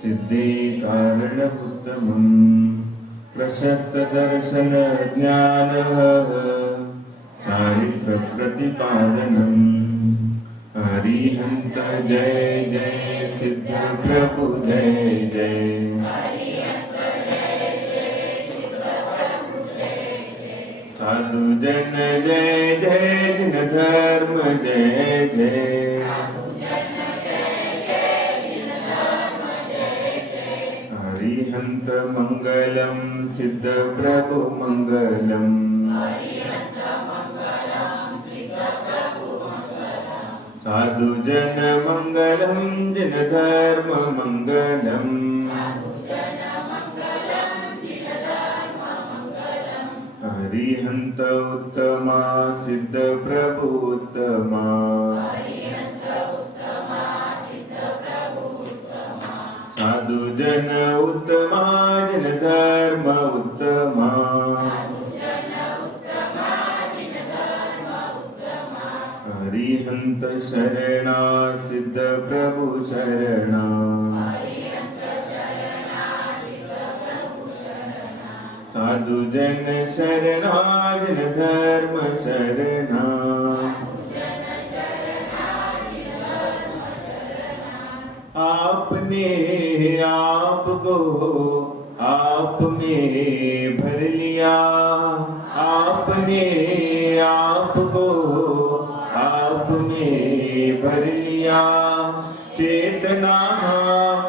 सिद्धि कारणमुत्तमं प्रशस्त दर्शन ज्ञान चारित्र प्रतिपादनम् अरिहंत जय जय सिद्ध प्रभु जय जय साधु जन जय जय जिन धर्म जय जय हरिहंत मंगलम सिद्ध प्रभु मंगलम साधु जन मंगलम जिन धर्म मंगलम हरिहंत उत्तमा सिद्ध प्रभु उत्तमा साधु जन उत्तमा जिन धर्म उत्तमा हरिहंत शरणा सिद्ध प्रभु शरणा साधु जन शरणा जिन धर्म शरणा आपने आपको आप में भर लिया आपने आपको आप में भर लिया चेतना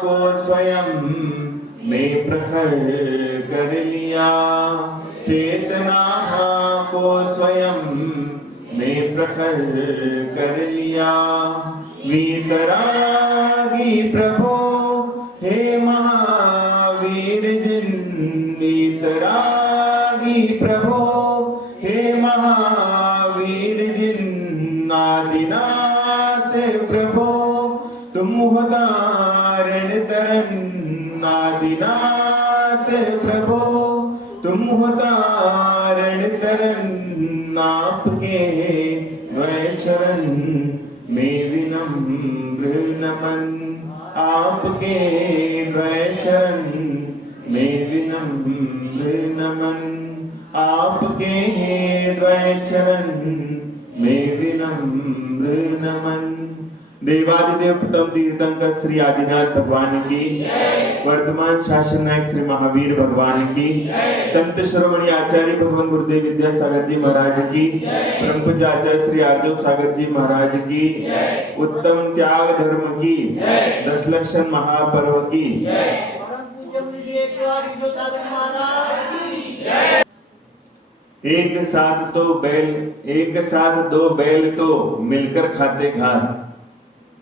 को स्वयं में प्रखर कर लिया चेतना को स्वयं में प्रखर कर लिया वीतरागी प्रभु हे महावीर जिन वीतरागी प्रभु हे महावीर जिन आदिनाथ प्रभु तुम हो तारण तरन आदिनाथ प्रभु तुम हो तारण तरन आपके द्वय चरण में विनम्र नमन आपके द्वय चरण में विनम्र नमन आपके द्वय चरण में विनम्र नमन देवादिदेव प्रथम तीर्थंकर श्री आदिनाथ भगवान की वर्तमान शासन नायक श्री महावीर भगवान की संत शिरोमणि आचार्य भगवान गुरुदेव विद्यासागर जी महाराज की परम पूज्य आचार्य श्री आर्जव सागर जी महाराज की उत्तम त्याग धर्म की 10 लक्षण महापर्व की एक साथ दो बैल तो मिलकर खाते घास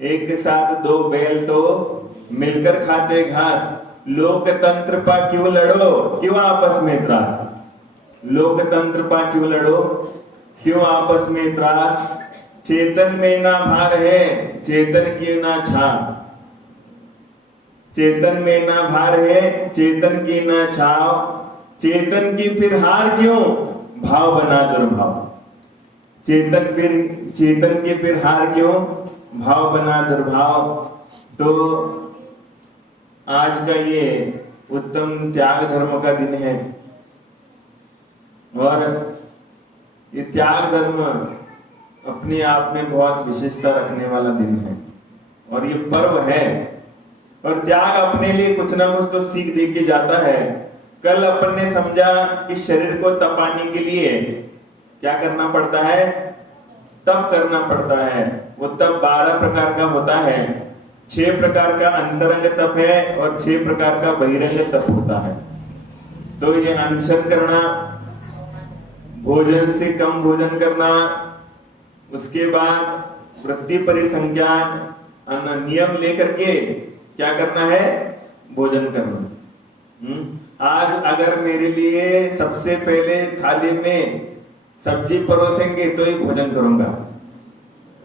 एक साथ दो बैल तो मिलकर खाते घास लोकतंत्र पा क्यों लड़ो क्यों आपस में त्रास लोकतंत्र पा क्यों लड़ो क्यों आपस में त्रास चेतन में ना भार है चेतन की ना छाव चेतन में ना भार है चेतन की ना छाव चेतन की फिर हार क्यों भाव बना दुर्भाव चेतन के फिर हार क्यों भाव बना दुर्भाव। तो आज का ये उत्तम त्याग धर्म का दिन है और ये त्याग धर्म अपने आप में बहुत विशेषता रखने वाला दिन है और ये पर्व है और त्याग अपने लिए कुछ ना कुछ तो सीख दे के जाता है। कल अपन ने समझा कि शरीर को तपाने के लिए क्या करना पड़ता है, तप करना पड़ता है। वो तप 12 प्रकार का होता है। 6 प्रकार का अंतरंग तप है और 6 प्रकार का बहिरंग तप होता है। तो ये अनशन करना, भोजन से कम भोजन करना, उसके बाद वृत्ति परिसंज्ञान नियम लेकर के क्या करना है, भोजन करना। आज अगर मेरे लिए सबसे पहले थाली में सब्जी परोसेंगे तो ही भोजन करूंगा,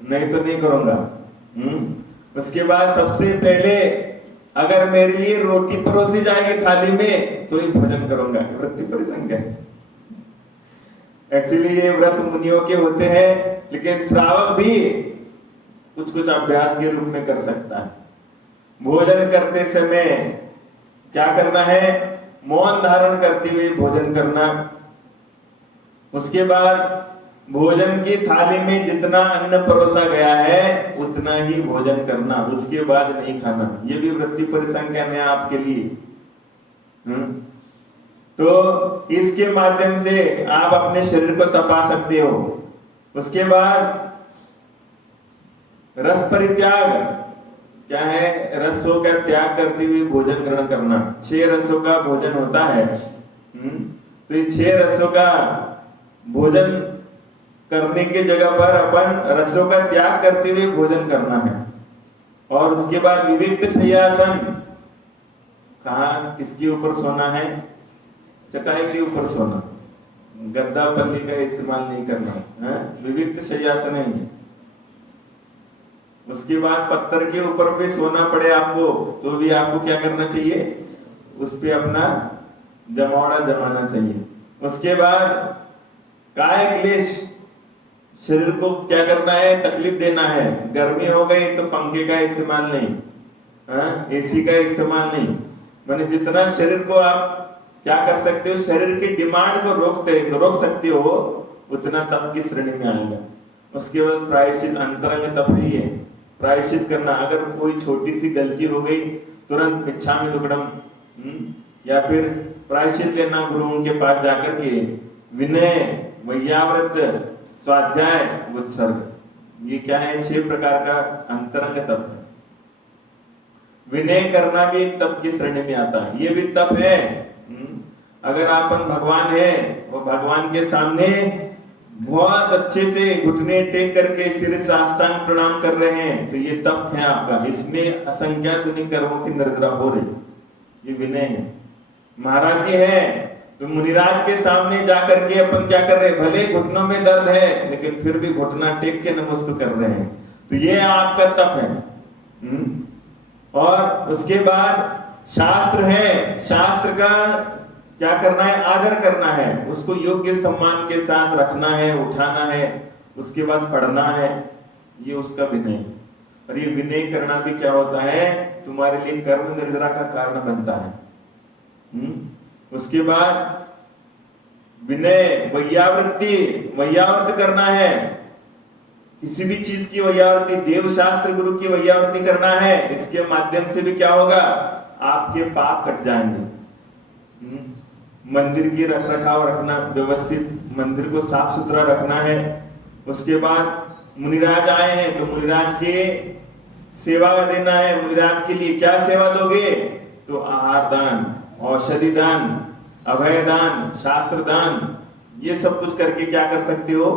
नहीं तो नहीं करूंगा। उसके बाद सबसे पहले अगर मेरे लिए रोटी परोसी जाएगी थाली में तो ही भोजन करूंगा। वृत्ति परिसंज्ञा एक्चुअली ये व्रत मुनियों के होते हैं, लेकिन श्रावक भी कुछ कुछ अभ्यास के रूप में कर सकता है। भोजन करते समय क्या करना है? मौन धारण करते हुए भोजन करना। उसके बाद भोजन की थाली में जितना अन्न परोसा गया है उतना ही भोजन करना, उसके बाद नहीं खाना। ये भी वृत्ति परिसंख्यान है आपके लिए। तो इसके माध्यम से आप अपने शरीर को तपा सकते हो। उसके बाद रस परित्याग क्या है? रसों का त्याग करते हुए भोजन ग्रहण करना। 6 रसों का भोजन होता है। तो ये 6 रसों का भोजन करने के जगह पर अपन रसों का त्याग करते हुए भोजन करना है। और उसके बाद विविक्त शय्यासन, कहाँ किसके ऊपर सोना है? चटाई के ऊपर सोना, गद्दा पल्ली का इस्तेमाल नहीं करना है। विविक्त शय्यासन है। उसके बाद पत्थर के ऊपर भी सोना पड़े आपको तो भी आपको क्या करना चाहिए? उस पे अपना जमावड़ा जमाना चाहिए। उसके बाद काय क्लेश, शरीर को क्या करना है? तकलीफ देना है। गर्मी हो गई तो पंखे का इस्तेमाल नहीं, एसी का इस्तेमाल नहीं। माने जितना शरीर को आप क्या कर सकते हो, शरीर की डिमांड को रोक सकते हो, उतना तप की श्रेणी में आएगा। उसके बाद प्रायश्चित, अंतरंग तप ही है प्रायश्चित करना। अगर कोई छोटी सी गलती हो गई तुरंत इच्छामि दुक्कडम, या फिर प्रायश्चित लेना गुरुओं के पास जाकर के। विनय, वैयाव्रत, स्वाध्याय, उत्सर्ग, ये क्या है? 6 प्रकार का अंतरंग तप है। विनय करना भी एक तप की श्रेणी में आता है, ये भी तप है। अगर आपन भगवान है और भगवान के सामने बहुत अच्छे से घुटने टेक करके सिर साष्टांग प्रणाम कर रहे हैं तो ये तप है आपका। इसमें असंख्यात गुनी कर्मों की निर्जरा हो रही, ये विनय है। महाराज जी है तो मुनिराज के सामने जाकर के अपन क्या कर रहे हैं? भले घुटनों में दर्द है लेकिन फिर भी घुटना टेक के नमस्ते कर रहे हैं, तो ये आपका तप है। और उसके बाद शास्त्र है, शास्त्र का क्या करना है? आदर करना है, उसको योग्य सम्मान के साथ रखना है, उठाना है, उसके बाद पढ़ना है, ये उसका विनय है। और ये विनय करना भी क्या होता है? तुम्हारे लिए कर्म निर्जरा का कारण बनता है। उसके बाद विनय, वैयावृत्ति, वैयावर्त करना है। किसी भी चीज की वैयावर्ती, देव शास्त्र गुरु की वैयावर्ती करना है। इसके माध्यम से भी क्या होगा? आपके पाप कट जाएंगे। मंदिर की रख रखाव रखना, व्यवस्थित मंदिर को साफ सुथरा रखना है। उसके बाद मुनिराज आए हैं तो मुनिराज के सेवा देना है। मुनिराज के लिए क्या सेवा दोगे? तो आहार दान, औषधि दान, अभय दान, शास्त्र दान, ये सब कुछ करके क्या कर सकते हो?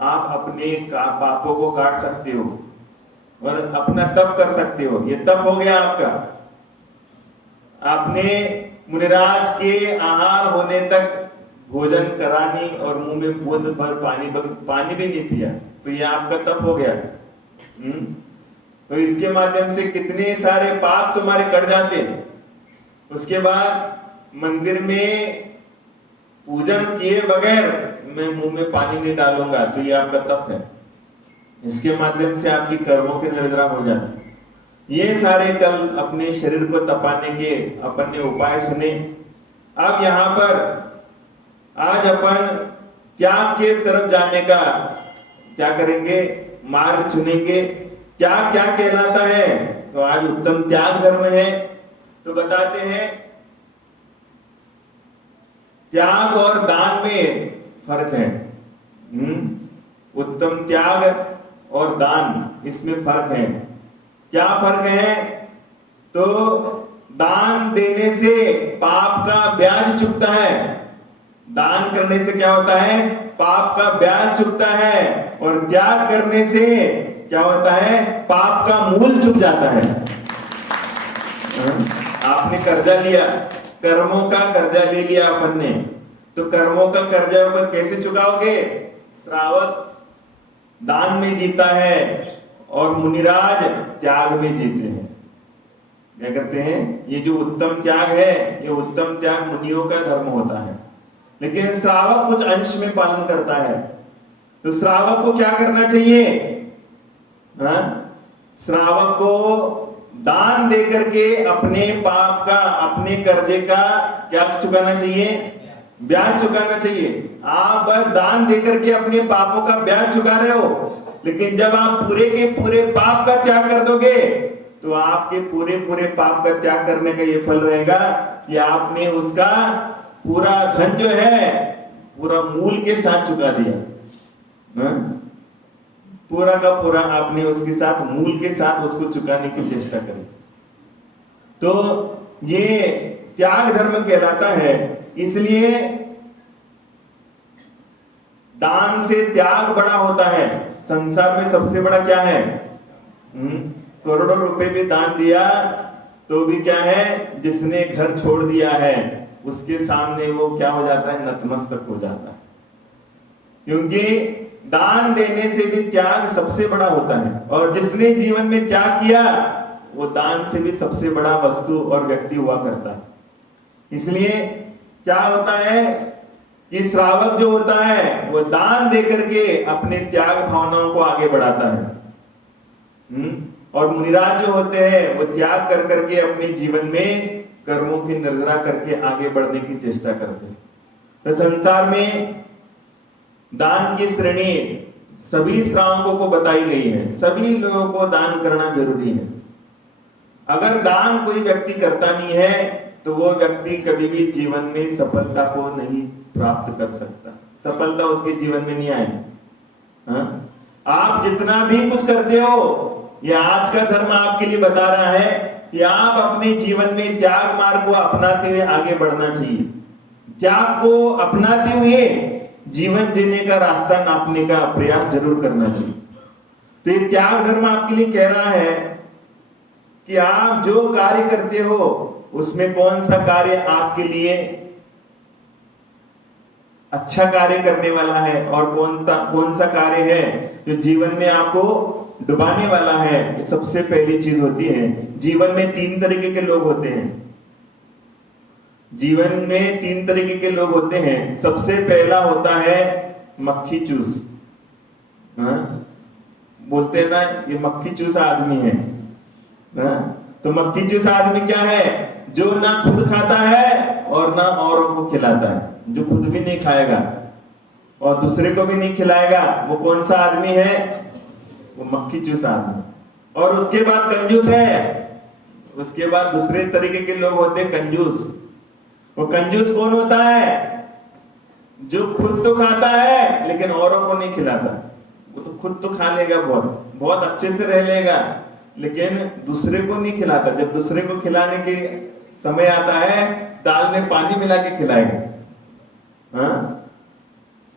आप अपने पापों को काट सकते हो और अपना तप कर सकते हो। ये तप हो गया आपका। आपने मुनिराज के आहार होने तक भोजन करानी और मुंह में बूंद भर पानी भी नहीं पिया, तो ये आपका तप हो गया। तो इसके माध्यम से कितने सारे पाप तुम्हारे कट जाते। उसके बाद मंदिर में पूजन किए बगैर मैं मुंह में पानी नहीं डालूंगा, तो ये आपका तप है। इसके माध्यम से आपकी कर्मों की निर्जरा हो जाती। ये सारे कल अपने शरीर को तपाने के अपन ने उपाय सुने। अब यहाँ पर आज अपन त्याग के तरफ जाने का क्या करेंगे? मार्ग चुनेंगे। त्याग क्या कहलाता है? तो आज उत्तम त्याग धर्म है। तो बताते हैं त्याग और दान में फर्क है। उत्तम त्याग और दान, इसमें फर्क है। क्या फर्क है? तो दान देने से पाप का ब्याज चुकता है। दान करने से क्या होता है? पाप का ब्याज चुकता है। और त्याग करने से क्या होता है? पाप का मूल चुक जाता है। आपने कर्जा लिया, कर्मों का कर्जा ले लिया अपन ने, तो कर्मों का कर्जा पर कैसे चुकाओगे? श्रावक दान में जीता है और मुनिराज त्याग में जीते हैं। क्या करते हैं? ये जो उत्तम त्याग है, ये उत्तम त्याग मुनियों का धर्म होता है। लेकिन श्रावक कुछ अंश में पालन करता है। तो श्रावक को क्या करना चाहिए? श्रावक को दान दे करके अपने पाप का, अपने कर्जे का क्या चुकाना चाहिए? ब्याज चुकाना चाहिए। आप बस दान दे करके अपने पापों का ब्याज चुका रहे हो, लेकिन जब आप पूरे के पूरे पाप का त्याग कर दोगे तो आपके पूरे पूरे पाप का त्याग करने का ये फल रहेगा कि आपने उसका पूरा धन जो है पूरा मूल के साथ चुका दिया। पूरा का पूरा आपने उसके साथ, मूल के साथ उसको चुकाने की चेष्टा करी। तो ये त्याग धर्म कहलाता है। इसलिए दान से त्याग बड़ा होता है। संसार में सबसे बड़ा क्या है? करोड़ों रुपए भी दान दिया तो भी क्या है, जिसने घर छोड़ दिया है उसके सामने वो क्या हो जाता है? नतमस्तक हो जाता है। क्योंकि दान देने से भी त्याग सबसे बड़ा होता है, और जिसने जीवन में त्याग किया वो दान से भी सबसे बड़ा वस्तु और व्यक्ति हुआ करता है। इसलिए क्या होता है कि श्रावक जो होता है वो दान दे करके अपने त्याग भावनाओं को आगे बढ़ाता है। और मुनिराज जो होते हैं वो त्याग कर करके अपने जीवन में कर्मों की निर्जरा करके आगे बढ़ने की चेष्टा करते हैं। तो संसार में दान की श्रेणी सभी श्रावकों को बताई गई है। सभी लोगों को दान करना जरूरी है। अगर दान कोई व्यक्ति करता नहीं है तो वो व्यक्ति कभी भी जीवन में सफलता को नहीं प्राप्त कर सकता। सफलता उसके जीवन में नहीं आएगी। आप जितना भी कुछ करते हो, ये आज का धर्म आपके लिए बता रहा है कि आप अपने जीवन में त्याग मार्ग को अपनाते हुए आगे बढ़ना चाहिए। त्याग को अपनाते हुए जीवन जीने का रास्ता नापने का प्रयास जरूर करना चाहिए। तो ये त्याग धर्म आपके लिए कह रहा है कि आप जो कार्य करते हो उसमें कौन सा कार्य आपके लिए अच्छा कार्य करने वाला है और कौन सा कार्य है जो जीवन में आपको डुबाने वाला है। ये सबसे पहली चीज होती है। जीवन में 3 तरीके के लोग होते हैं। जीवन में 3 तरीके के लोग होते हैं। सबसे पहला होता है मक्खी चूस। बोलते हैं ना, ये मक्खी चूस आदमी है। तो मक्खी चूस आदमी क्या है? जो ना खुद खाता है और ना औरों को खिलाता है। जो खुद भी नहीं खाएगा और दूसरे को भी नहीं खिलाएगा, वो कौन सा आदमी है? वो मक्खी चूस आदमी। और उसके बाद कंजूस है। उसके बाद दूसरे तरीके के लोग होते हैं कंजूस। वो कंजूस कौन होता है? जो खुद तो खाता है लेकिन औरों को नहीं खिलाता। वो तो खुद तो खा लेगा, बहुत बहुत अच्छे से रह लेगा, लेकिन दूसरे को नहीं खिलाता। जब दूसरे को खिलाने के समय आता है, दाल में पानी मिला के खिलाएगा।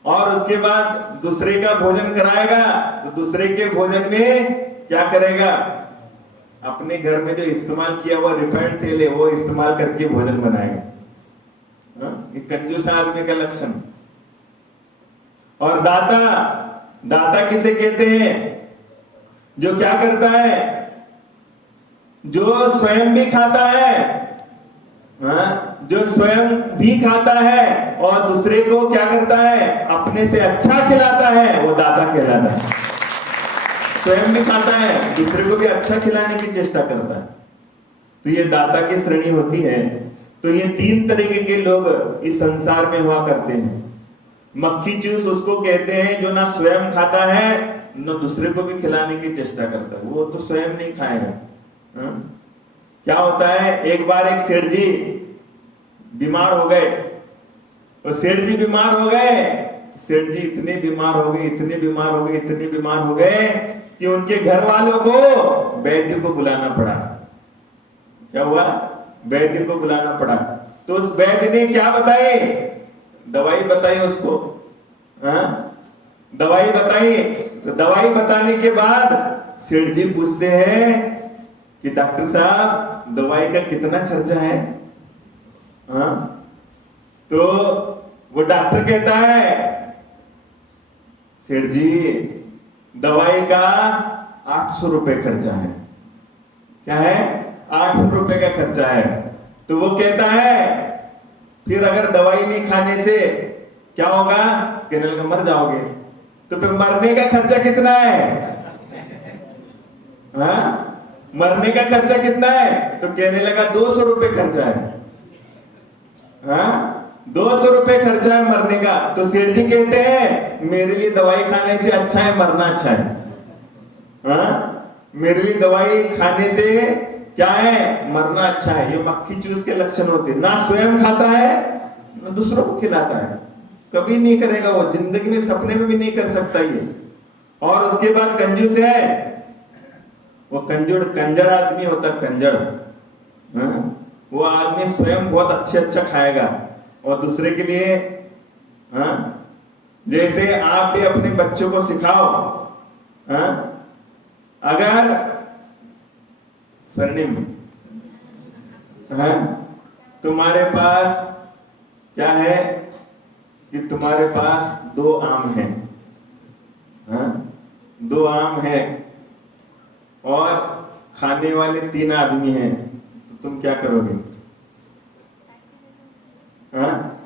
और उसके बाद दूसरे का भोजन कराएगा तो दूसरे के भोजन में क्या करेगा? अपने घर में जो इस्तेमाल किया हुआ रिफाइंड तेल है वो इस्तेमाल करके भोजन बनाएगा। ये कंजूस आदमी का लक्षण। और दाता, दाता किसे कहते हैं? जो क्या करता है? जो स्वयं भी खाता है, जो स्वयं भी खाता है और दूसरे को क्या करता है? अपने से अच्छा खिलाता है, वो दाता कहलाता है। स्वयं भी खाता है, दूसरे को भी अच्छा खिलाने की चेष्टा करता है, तो ये दाता की श्रेणी होती है। तो ये 3 तरीके के लोग इस संसार में हुआ करते हैं। मक्खी चूस उसको कहते हैं जो ना स्वयं खाता है न दूसरे को भी खिलाने की चेष्टा करता है। वो तो स्वयं नहीं खाएगा। क्या होता है, एक बार एक सेठ जी बीमार हो गए। और सेठ जी बीमार हो गए, सेठ जी इतने बीमार हो गए, इतने बीमार हो गए, इतने बीमार हो गए कि उनके घर वालों को वैद्य को बुलाना पड़ा। क्या हुआ? वैद्य को बुलाना पड़ा। तो उस वैद्य ने क्या बताई? दवाई बताई उसको। दवाई बताई। तो दवाई बताने के बाद सेठ जी पूछते हैं कि डॉक्टर साहब दवाई का कितना खर्चा है? तो वो डॉक्टर कहता है, सेठ जी दवाई का 800 रुपए खर्चा है। क्या है? 800 रुपए का खर्चा है। तो वो कहता है फिर अगर दवाई नहीं खाने से क्या होगा? कहने लगा मर जाओगे। तो फिर मरने का खर्चा कितना है? मरने का खर्चा कितना है? तो कहने लगा 200 रुपए खर्चा है। हाँ, 200 रुपए खर्चा है मरने का। तो सेठ जी कहते हैं मेरे लिए दवाई खाने से अच्छा है मरना अच्छा है। हाँ, मेरे लिए दवाई खाने से क्या है? मरना अच्छा है। ये मक्खी चूस के लक्षण होते हैं। ना स्वयं खाता है ना दूसरों को खिलाता है। कभी नहीं करेगा वो, जिंदगी में सपने में भी नहीं कर सकता ये। और उसके बाद कंजूस है, वो कंजर आदमी होता है, कंजर। हाँ? वो आदमी स्वयं बहुत अच्छा खाएगा और दूसरे के लिए। हाँ? जैसे आप भी अपने बच्चों को सिखाओ, हाँ? अगर स्वर्णिम, हाँ? तुम्हारे पास क्या है कि तुम्हारे पास 2 आम हैं, हाँ? 2 आम हैं और खाने वाले 3 आदमी हैं, तो तुम क्या करोगे? हाँ?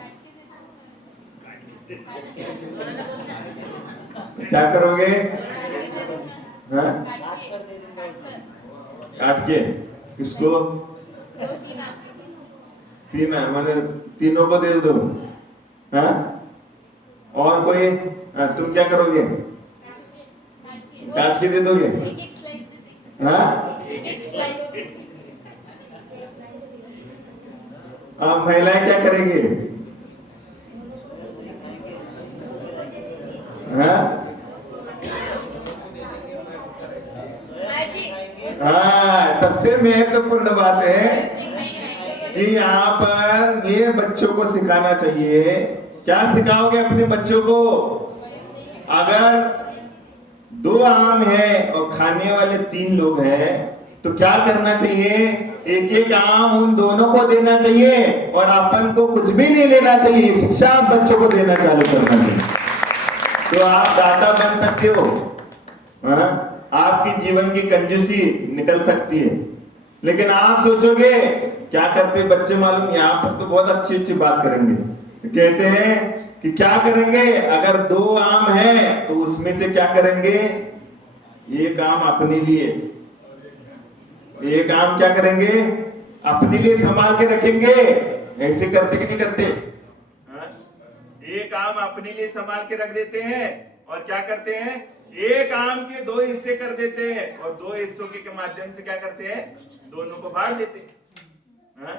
क्या करोगे? हाँ? काट के किसको? 3 मैंने तीनों को दे दो। हाँ? और कोई? हाँ, तुम क्या करोगे? काट के दे दोगे? हाँ? महिलाएं क्या करेंगी? हाँ? हाँ, सबसे महत्वपूर्ण बात है कि यहाँ पर ये बच्चों को सिखाना चाहिए। क्या सिखाओगे अपने बच्चों को? अगर 2 आम है और खाने वाले 3 लोग हैं तो क्या करना चाहिए? एक एक आम उन दोनों को देना चाहिए और अपन को कुछ भी नहीं लेना चाहिए। शिक्षा आप बच्चों को देना चालू करना चाहिए, तो आप दाता बन सकते हो। हाँ? आपकी जीवन की कंजूसी निकल सकती है। लेकिन आप सोचोगे क्या करते बच्चे मालूम? यहाँ पर तो बहुत अच्छी बात करेंगे। कहते हैं कि क्या करेंगे? अगर 2 आम है तो उसमें से क्या करेंगे? एक आम अपने लिए, एक आम क्या करेंगे? अपने लिए संभाल के रखेंगे। ऐसे करते कि नहीं करते? हाँ? एक आम अपने लिए संभाल के रख देते हैं और क्या करते हैं? एक आम के 2 हिस्से कर देते हैं और 2 हिस्सों के माध्यम से क्या करते हैं? दोनों को बांट देते हैं। हाँ?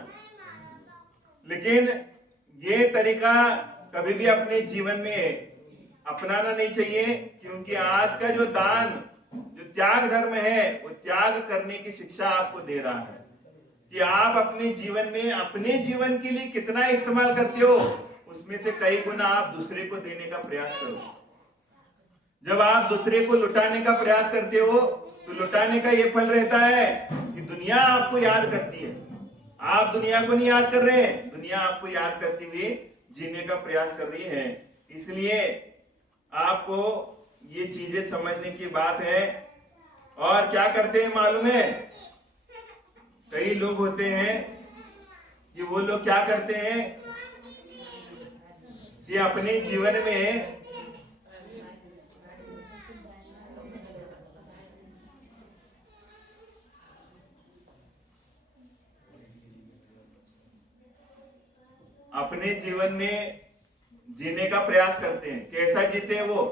लेकिन ये तरीका कभी भी अपने जीवन में अपनाना नहीं चाहिए, क्योंकि आज का जो दान, जो त्याग धर्म है, वो त्याग करने की शिक्षा आपको दे रहा है कि आप अपने जीवन में अपने जीवन के लिए कितना इस्तेमाल करते हो, उसमें से कई गुना आप दूसरे को देने का प्रयास करो। जब आप दूसरे को लुटाने का प्रयास करते हो तो लुटाने का यह फल रहता है कि दुनिया आपको याद करती है। आप दुनिया को नहीं याद कर रहे हैं, दुनिया आपको याद करते हुए जीने का प्रयास कर रही है। इसलिए आपको ये चीजें समझने की बात है। और क्या करते हैं मालूम है? कई लोग होते हैं कि वो लोग क्या करते हैं कि अपने जीवन में जीने का प्रयास करते हैं। कैसा जीते हैं वो?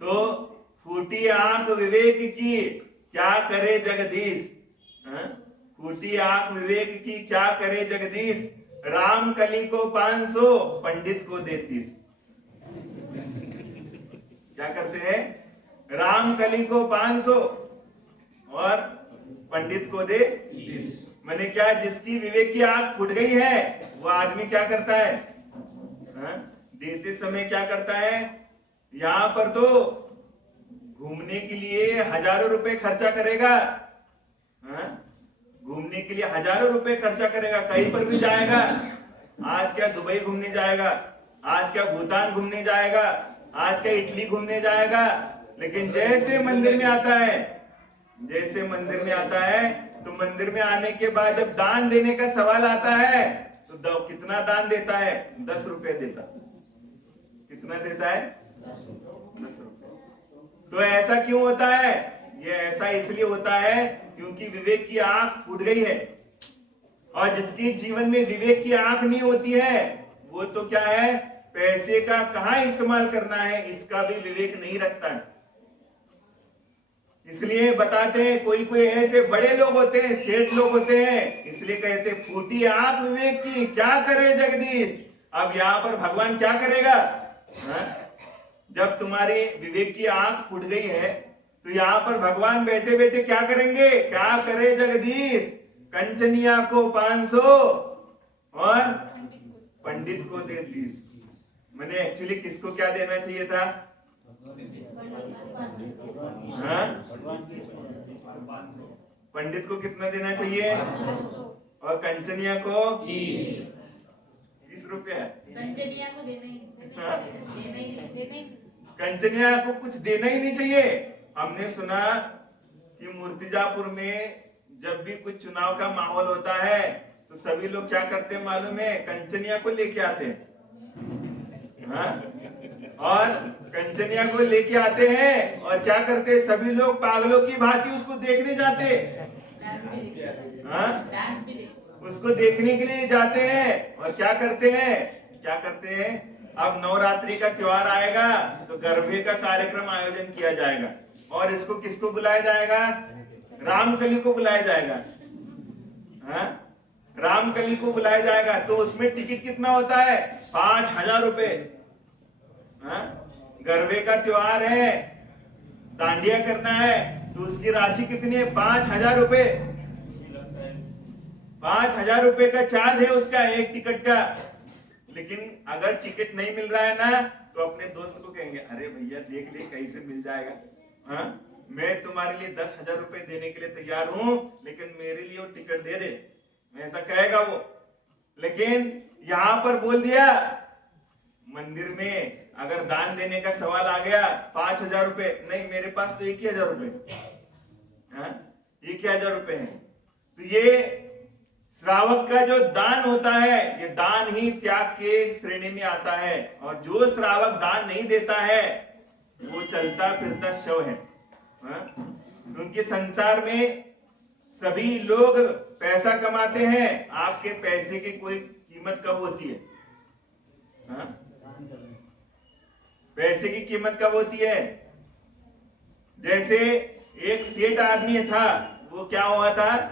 तो फूटी आंख विवेक की क्या करे जगदीश, फूटी आंख विवेक की क्या करे जगदीश, राम कली को 500 पंडित को दे 30। क्या करते हैं? राम कली को 500 और पंडित को दे 30। मैंने क्या, जिसकी विवेक की आंख फूट गई है वो आदमी क्या करता है? देते समय क्या करता है? यहां पर तो घूमने के लिए हजारों रुपए खर्चा करेगा, घूमने के लिए हजारों रुपए खर्चा करेगा, कहीं पर भी जाएगा। आज क्या दुबई घूमने जाएगा, आज क्या भूटान घूमने जाएगा, आज क्या इटली घूमने जाएगा। लेकिन जैसे मंदिर में आता है, जैसे मंदिर में आता है तो मंदिर में आने के बाद जब दान देने का सवाल आता है तो कितना दान देता है? 10 रुपए देता। कितना देता है? 10 रुपए। तो ऐसा क्यों होता है? ये ऐसा इसलिए होता है क्योंकि विवेक की आंख फूट गई है, और जिसके जीवन में विवेक की आंख नहीं होती है वो तो क्या है, पैसे का कहां इस्तेमाल करना है इसका भी विवेक नहीं रखता है। इसलिए बताते हैं कोई कोई ऐसे बड़े लोग होते हैं, सेठ लोग होते हैं, इसलिए कहते फूटी आंख विवेक की क्या करे जगदीश। अब यहाँ पर भगवान क्या करेगा? जब तुम्हारी विवेक की आंख फूट गई है तो यहाँ पर भगवान बैठे बैठे क्या करेंगे? क्या करे जगदीश, कंचनिया को 500 और पंडित को दे 30। मैंने एक्चुअली किसको क्या देना चाहिए था? पंडित को कितना देना चाहिए और कंचनिया को 30 रुपया। कंचनिया को देना ही कंचनिया को कुछ देना ही नहीं चाहिए। हमने सुना कि मूर्तिजापुर में जब भी कुछ चुनाव का माहौल होता है तो सभी लोग क्या करते हैं मालूम है? कंचनिया को लेके आते हैं। और कंचनिया को लेके आते हैं और क्या करते हैं? सभी लोग पागलों की भांति उसको देखने जाते हैं। उसको देखने के लिए जाते हैं और क्या करते हैं? अब नवरात्रि का त्योहार आएगा तो गरबे का कार्यक्रम आयोजन किया जाएगा और इसको किसको बुलाया जाएगा? रामकली को बुलाया जाएगा। रामकली को बुलाया जाएगा तो उसमें टिकट कितना होता है? 5,000 रुपए। गरबे का त्योहार है, दांडिया करना है तो उसकी राशि कितनी है? 5,000 रुपए। 5,000 रुपए का चार्ज है उसका एक टिकट का। लेकिन अगर टिकट नहीं मिल रहा है ना तो अपने दोस्त को कहेंगे, अरे भैया देख ले कहीं से मिल जाएगा। मैं तुम्हारे लिए 10,000 रुपए देने के लिए तैयार हूं, लेकिन मेरे लिए वो टिकट दे दे। ऐसा कहेगा वो। लेकिन यहां पर बोल दिया मंदिर में अगर दान देने का सवाल आ गया 5,000 रुपए नहीं, मेरे पास तो 1,000 रुपए, 1,000 रुपए है। तो ये श्रावक का जो दान होता है ये दान ही त्याग के श्रेणी में आता है। और जो श्रावक दान नहीं देता है वो चलता फिरता शव है। क्योंकि संसार में सभी लोग पैसा कमाते हैं, आपके पैसे की कोई कीमत कब होती है? पैसे की कीमत कब होती है? जैसे एक सेठ आदमी था, वो क्या हुआ था?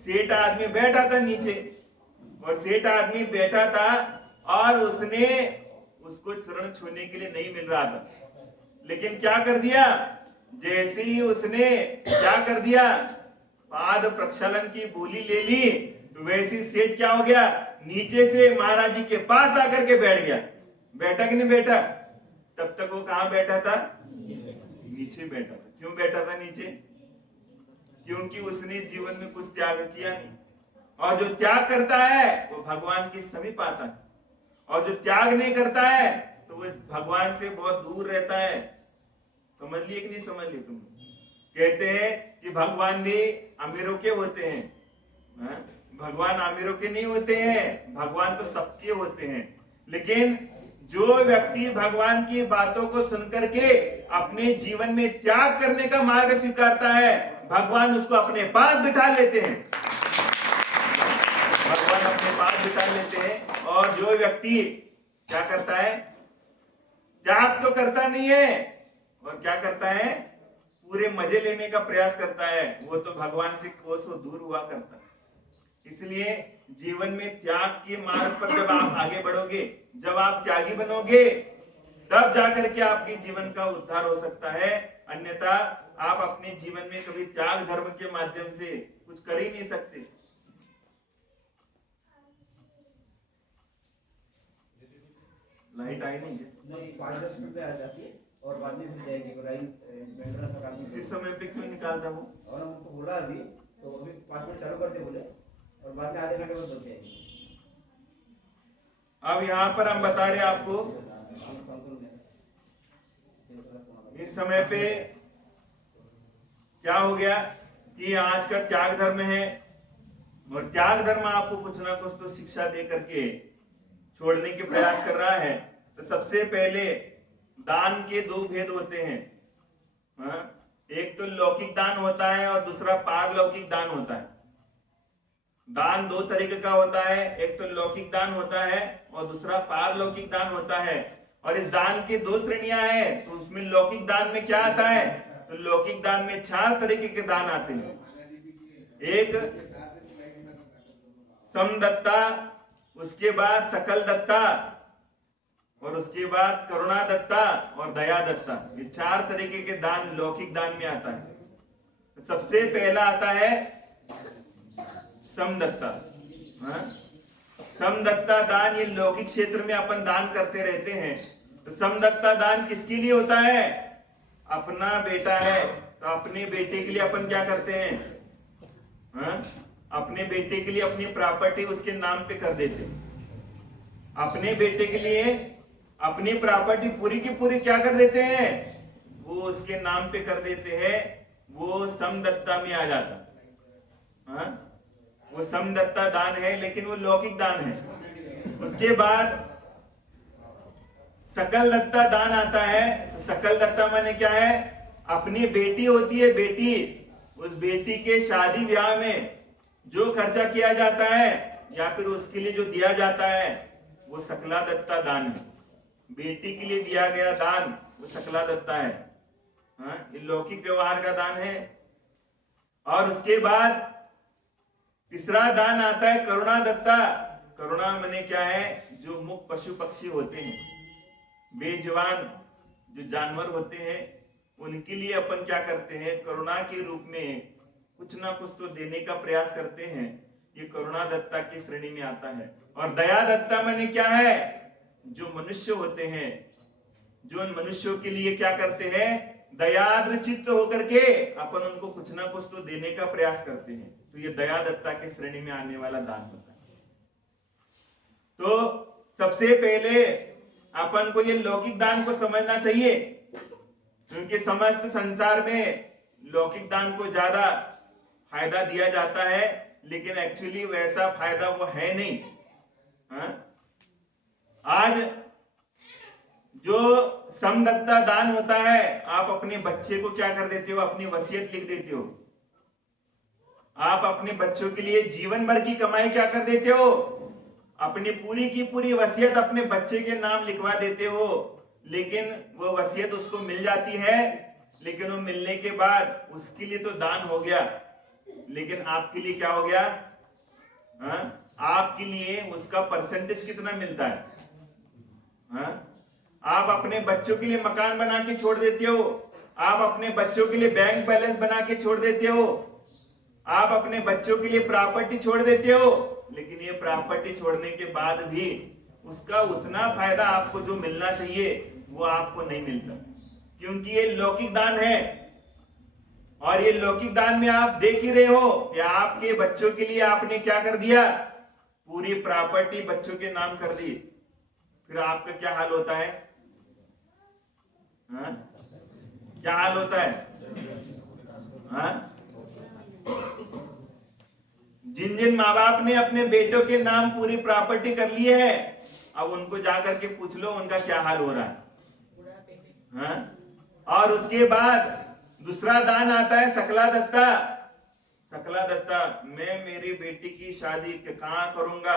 सेठ आदमी बैठा था नीचे और सेठ आदमी बैठा था और उसको चरण छूने के लिए नहीं मिल रहा था। लेकिन क्या कर दिया? जैसे ही उसने क्या कर दिया? पाद प्रक्षालन की बोली ले ली तो वैसे सेठ क्या हो गया? नीचे से महाराज जी के पास आकर के बैठ गया। बैठा कि नहीं बैठा? तब तक वो कहां बैठा था? नीचे बैठा था। क्यों बैठा था नीचे? क्योंकि उसने जीवन में कुछ त्याग किया नहीं। और जो त्याग करता है वो भगवान के समीप आता है, और जो त्याग नहीं करता है तो वो भगवान से बहुत दूर रहता है। समझ लिए कि नहीं समझ लिए? तुम कहते हैं कि भगवान भी अमीरों के होते हैं। भगवान अमीरों के नहीं होते हैं, भगवान तो सबके होते हैं। लेकिन जो व्यक्ति भगवान की बातों को सुनकर के अपने जीवन में त्याग करने का मार्ग स्वीकारता है, भगवान उसको अपने पास बिठा लेते हैं। भगवान अपने पास बिठा लेते हैं। और जो व्यक्ति क्या करता है? त्याग तो करता नहीं है और क्या करता है? पूरे मजे लेने का प्रयास करता है, वो तो भगवान से कोसों दूर हुआ करता है। इसलिए जीवन में त्याग के मार्ग पर जब आप आगे बढ़ोगे, जब आप त्यागी बनोगे, तब जाकर के आपके जीवन का उद्धार हो सकता है। अन्यथा आप अपने जीवन में कभी त्याग धर्म के माध्यम से कुछ कर ही नहीं सकते। लाइट आई नहीं है? नहीं, 5-10 मिनट में आ जाती है और बाद में फिर जाएगी। इसी समय पे क्यों निकालता वो? और हम उनको बोला अभी तो अभी 5 मिनट चालू करते बोले और बाद में आधे घंटे बाद बंद जाएगी। अब यहाँ पर हम बता रहे आपको इस समय पे क्या हो गया कि आज का त्याग धर्म है, और त्याग धर्म आपको कुछ ना कुछ तो शिक्षा दे करके छोड़ने के प्रयास कर रहा है। तो सबसे पहले दान के 2 भेद होते हैं। एक तो लौकिक दान होता है और दूसरा पारलौकिक दान होता है। दान दो तरीके का होता है, एक तो लौकिक दान होता है और दूसरा पारलौकिक दान होता है। और इस दान की दो श्रेणियां हैं। तो उसमें लौकिक दान में क्या आता है? तो लौकिक दान में 4 तरीके के दान आते हैं। एक समदत्ता, उसके बाद सकल दत्ता, और उसके बाद करुणा दत्ता और दया दत्ता। ये 4 तरीके के दान लौकिक दान में आता है। सबसे पहला आता है समदत्ता। समदत्ता दान ये लौकिक क्षेत्र में अपन दान करते रहते हैं। तो समदत्ता दान किसके लिए होता है? अपना बेटा है तो अपने बेटे के लिए अपन क्या करते हैं? अपने बेटे के लिए अपनी प्रॉपर्टी उसके नाम पे कर देते हैं। अपने बेटे के लिए अपनी प्रॉपर्टी पूरी की पूरी क्या कर देते हैं? वो उसके नाम पे कर देते हैं। वो समदत्ता में आ जाता। वो समदत्ता दान है, लेकिन वो लौकिक दान है। उसके बाद सकल दत्ता दान आता है। सकल दत्ता माने क्या है? अपनी बेटी होती है, बेटी, उस बेटी के शादी ब्याह में जो खर्चा किया जाता है या फिर उसके लिए जो दिया जाता है वो सकला दत्ता दान है। बेटी के लिए दिया गया दान वो सकला दत्ता है। ये लौकिक व्यवहार का दान है। और उसके बाद तीसरा दान आता है करुणा दत्ता। करुणा माने क्या है? जो मुक्त पशु पक्षी होते हैं, बेजुबान जो जानवर होते हैं, उनके लिए अपन क्या करते हैं? करुणा के रूप में कुछ ना कुछ तो देने का प्रयास करते हैं। ये करुणा दत्ता की श्रेणी में आता है। और दया दत्ता माने क्या है? जो मनुष्य होते हैं, जो उन मनुष्यों के लिए क्या करते हैं? दयाद्र चित्त होकर के अपन उनको कुछ ना कुछ तो देने का प्रयास करते हैं। तो ये दया दत्ता की श्रेणी में आने वाला दान होता है। तो सबसे पहले अपन को ये लौकिक दान को समझना चाहिए, क्योंकि समस्त संसार में लौकिक दान को ज्यादा फायदा दिया जाता है, लेकिन एक्चुअली वैसा फायदा वो है नहीं। आज जो समदत्ता दान होता है, आप अपने बच्चे को क्या कर देते हो? अपनी वसीयत लिख देते हो। आप अपने बच्चों के लिए जीवन भर की कमाई क्या कर देते हो? अपनी पूरी की पूरी वसीयत अपने बच्चे के नाम लिखवा देते हो। लेकिन वो वसीयत उसको मिल जाती है, लेकिन वो मिलने के बाद उसके लिए तो दान हो गया, लेकिन आपके लिए क्या हो गया? आपके लिए उसका परसेंटेज कितना मिलता है? आप अपने बच्चों के लिए मकान बना के छोड़ देते हो, आप अपने बच्चों के लिए बैंक बैलेंस बना के छोड़ देते हो, आप अपने बच्चों के लिए प्रॉपर्टी छोड़ देते हो, लेकिन ये प्रॉपर्टी छोड़ने के बाद भी उसका उतना फायदा आपको जो मिलना चाहिए वो आपको नहीं मिलता, क्योंकि ये लौकिक दान है। और ये लौकिक दान में आप देख ही रहे हो कि आपके बच्चों के लिए आपने क्या कर दिया? पूरी प्रॉपर्टी बच्चों के नाम कर दी। फिर आपका क्या हाल होता है? क्या हाल होता है? जिन जिन माँ बाप ने अपने बेटों के नाम पूरी प्रॉपर्टी कर ली है, अब उनको जाकर के पूछ लो उनका क्या हाल हो रहा है। और उसके बाद दूसरा दान आता है सकला दत्ता। सकला दत्ता, मैं मेरी बेटी की शादी कहाँ करूंगा?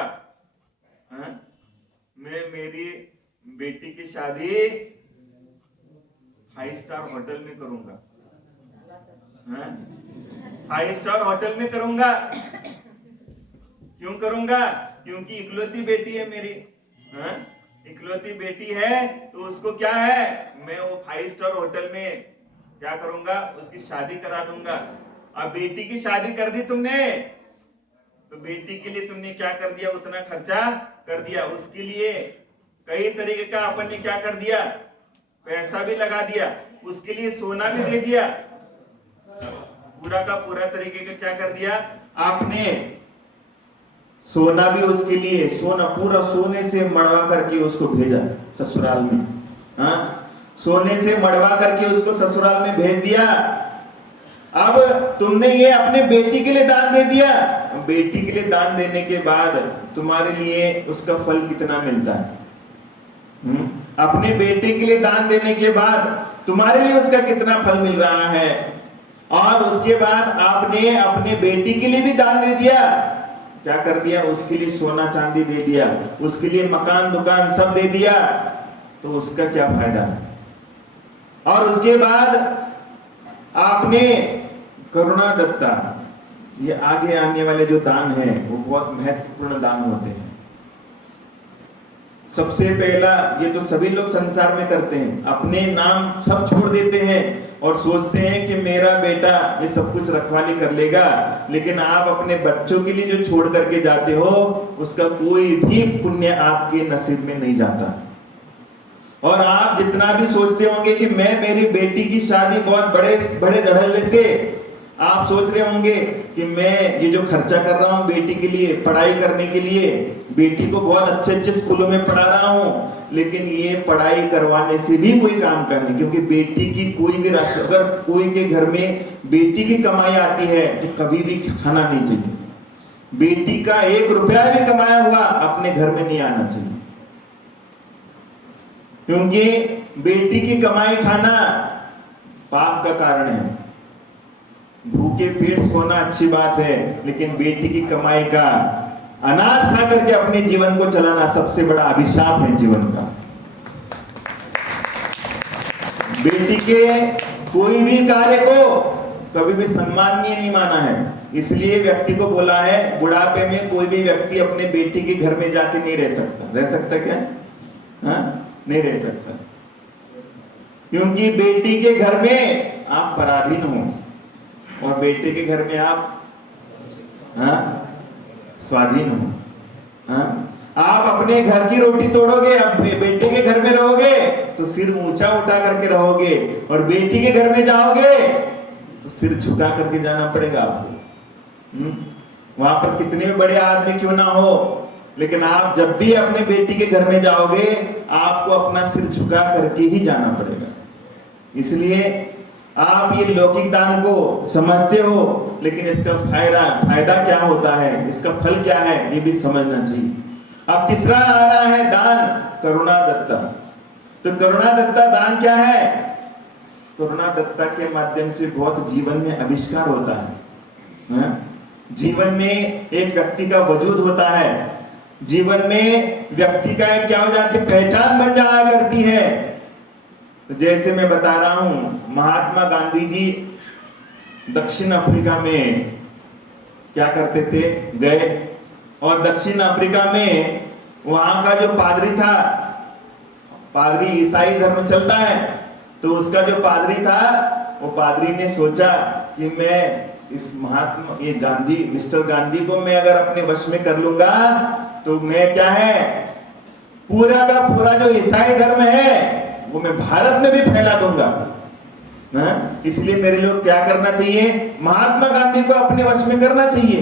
मैं मेरी बेटी की शादी 5 स्टार होटल में करूंगा। 5 स्टार होटल में करूंगा। क्यों करूंगा? क्योंकि इकलौती बेटी है मेरी। इकलौती बेटी है तो उसको क्या है? मैं वो 5 स्टार होटल में क्या करूंगा? उसकी शादी करा दूंगा। अब बेटी की शादी कर दी तुमने, तो बेटी के लिए तुमने क्या कर दिया? उतना खर्चा कर दिया। उसके लिए कई तरीके का अपन ने क्या कर दिया? पैसा भी लगा दिया, उसके लिए सोना भी दे दिया, पूरा का पूरा तरीके का क्या कर दिया? आपने सोना भी उसके लिए, सोना पूरा सोने से मड़वा करके उसको भेजा ससुराल में। सोने से मड़वा करके उसको ससुराल में भेज दिया। अब तुमने ये अपने बेटी के लिए दान दे दिया। बेटी के लिए दान देने के बाद तुम्हारे लिए उसका फल कितना मिलता है? अपने बेटे के लिए दान देने के बाद तुम्हारे लिए उसका कितना फल मिल रहा है? और उसके बाद आपने अपने बेटी के लिए भी दान दे दिया। क्या कर दिया? उसके लिए सोना चांदी दे दिया, उसके लिए मकान दुकान सब दे दिया, तो उसका क्या फायदा? और उसके बाद आपने करुणा दत्ता, ये आगे आने वाले जो दान है वो बहुत महत्वपूर्ण दान होते हैं। सबसे पहला, ये तो सभी लोग संसार में करते हैं, अपने नाम सब छोड़ देते हैं और सोचते हैं कि मेरा बेटा ये सब कुछ रखवाली कर लेगा, लेकिन आप अपने बच्चों के लिए जो छोड़ करके जाते हो उसका कोई भी पुण्य आपके नसीब में नहीं जाता। और आप जितना भी सोचते होंगे कि मैं मेरी बेटी की शादी बहुत बड़े धड़ल्ले से, आप सोच रहे होंगे कि मैं ये जो खर्चा कर रहा हूँ बेटी के लिए, पढ़ाई करने के लिए, बेटी को बहुत अच्छे अच्छे स्कूलों में पढ़ा रहा हूँ, लेकिन ये पढ़ाई करवाने से भी कोई काम का नहीं, क्योंकि बेटी की कोई भी राशि, अगर कोई के घर में बेटी की कमाई आती है तो कभी भी खाना नहीं चाहिए। बेटी का 1 रुपया भी कमाया हुआ अपने घर में नहीं आना चाहिए, क्योंकि बेटी की कमाई खाना पाप का कारण है। भूखे पेट सोना अच्छी बात है, लेकिन बेटी की कमाई का अनाज खा करके अपने जीवन को चलाना सबसे बड़ा अभिशाप है जीवन का। बेटी के कोई भी कार्य को कभी भी सम्माननीय नहीं माना है, इसलिए व्यक्ति को बोला है बुढ़ापे में कोई भी व्यक्ति अपने बेटी के घर में जाके नहीं रह सकता। रह सकता क्या? हाँ, नहीं रह सकता, क्योंकि बेटी के घर में आप पराधीन हो और बेटे के घर में आप स्वाधीन हो। आप अपने घर की रोटी तोड़ोगे, अपने बेटे के घर में रहोगे तो सिर ऊंचा उठा करके रहोगे, और बेटी के घर में जाओगे तो सिर झुका करके जाना पड़ेगा आपको। वहां पर कितने भी बड़े आदमी क्यों ना हो, लेकिन आप जब भी अपने बेटी के घर में जाओगे आपको अपना सिर झुका करके ही जाना पड़ेगा। इसलिए आप ये लौकिक दान को समझते हो, लेकिन इसका फायदा क्या होता है, इसका फल क्या है, ये भी समझना चाहिए। अब तीसरा आ रहा है दान करुणा दत्ता। तो करुणा दत्ता दान क्या है? करुणा दत्ता के माध्यम से बहुत जीवन में आविष्कार होता है। जीवन में एक व्यक्ति का वजूद होता है, जीवन में व्यक्ति का एक क्या हो जाती है, पहचान बन जाया करती है। तो जैसे मैं बता रहा हूं, महात्मा गांधी जी दक्षिण अफ्रीका में क्या करते थे, गए, और दक्षिण अफ्रीका में वहां का जो पादरी था, पादरी ईसाई धर्म चलता है, तो उसका जो पादरी था वो पादरी ने सोचा कि मैं इस महात्मा ये गांधी मिस्टर गांधी को मैं अगर अपने वश में कर लूंगा तो मैं क्या है, पूरा का पूरा जो ईसाई धर्म है वो मैं भारत में भी फैला दूंगा। इसलिए मेरे लोग क्या करना चाहिए, महात्मा गांधी को अपने वश में करना चाहिए।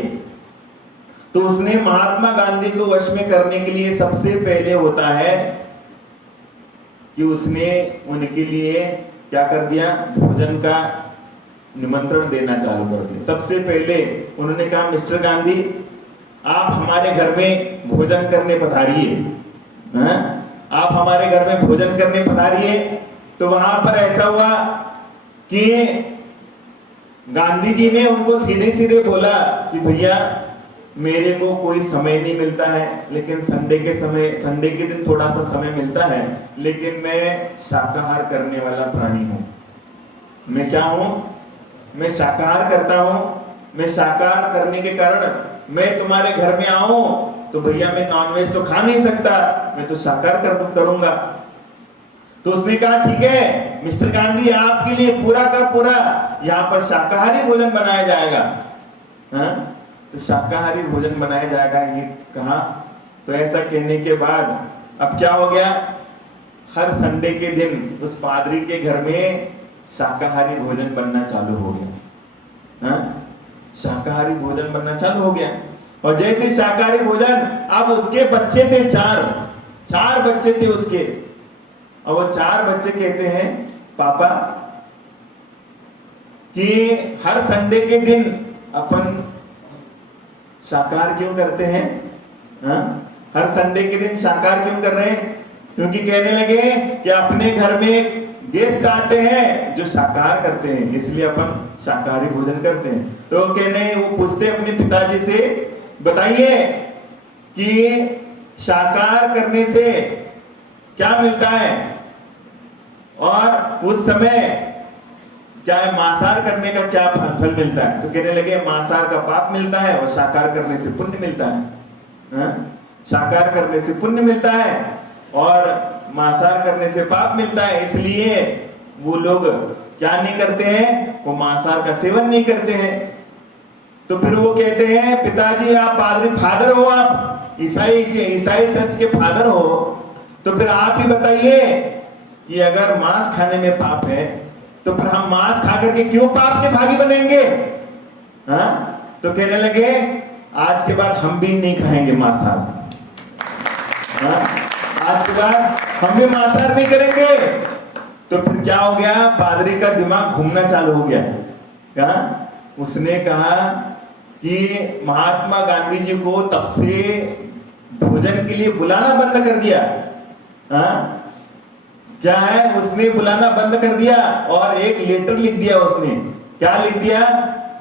तो उसने महात्मा गांधी को वश में करने के लिए सबसे पहले होता है कि उसने उनके लिए क्या कर दिया, भोजन का निमंत्रण देना चालू कर दिया। सबसे पहले उन्होंने कहा मिस्टर गांधी आप हमारे घर में भोजन करने पधारिए, आप हमारे घर में भोजन करने पधारिए। तो वहां पर ऐसा हुआ कि गांधी जी ने उनको सीधे सीधे बोला कि भैया मेरे को कोई समय नहीं मिलता है, लेकिन संडे के दिन थोड़ा सा समय मिलता है, लेकिन मैं शाकाहार करने वाला प्राणी हूं। मैं क्या हूं, मैं शाकाहार करता हूं। मैं शाकाहार करने के कारण मैं तुम्हारे घर में आऊं तो भैया मैं नॉनवेज तो खा नहीं सकता, मैं तो शाकाहार करूंगा। तो उसने कहा ठीक है मिस्टर गांधी आपके लिए पूरा का पूरा यहाँ पर शाकाहारी भोजन बनाया जाएगा। तो शाकाहारी भोजन बनाया जाएगा, ये कहा। तो ऐसा कहने के बाद अब क्या हो गया, हर संडे के दिन उस पादरी के घर में शाकाहारी भोजन बनना चालू हो गया। शाकाहारी भोजन बनना चालू हो गया। और जैसे शाकाहारी भोजन, अब उसके बच्चे थे चार बच्चे थे उसके, और वो 4 बच्चे कहते हैं पापा कि हर संडे के दिन अपन शाकाहार क्यों करते हैं, हर संडे के दिन शाकाहार क्यों कर रहे हैं? क्योंकि कहने लगे कि अपने घर में गेस्ट आते हैं जो शाकाहार करते हैं, इसलिए अपन शाकाहारी भोजन करते हैं। तो वो पूछते अपने पिताजी से, बताइए कि शाकाहार करने से क्या मिलता है, और उस समय क्या है मांसाहार करने का क्या फल मिलता है। तो कहने लगे मांसाहार का पाप मिलता है और शाकाहार करने से पुण्य मिलता है। शाकाहार करने से पुण्य मिलता है और मांसाहार करने से पाप मिलता है, इसलिए वो लोग क्या नहीं करते हैं, वो मांसाहार का सेवन नहीं करते हैं। तो फिर वो कहते हैं पिताजी आप पादरी फादर हो, आप ईसाई चर्च के फादर हो, तो फिर आप ही बताइए कि अगर मांस खाने में पाप है तो फिर हम मांस खा करके क्यों पाप के भागी बनेंगे। तो कहने लगे आज के बाद हम भी नहीं खाएंगे मांसाहार, आज के बाद हम भी मांसाहार नहीं करेंगे। तो फिर क्या हो गया, पादरी का दिमाग घूमना चालू हो गया। क्या उसने कहा कि महात्मा गांधी जी को तब से भोजन के लिए बुलाना बंद कर दिया। क्या है, उसने बुलाना बंद कर दिया और एक लेटर लिख दिया उसने। क्या लिख दिया,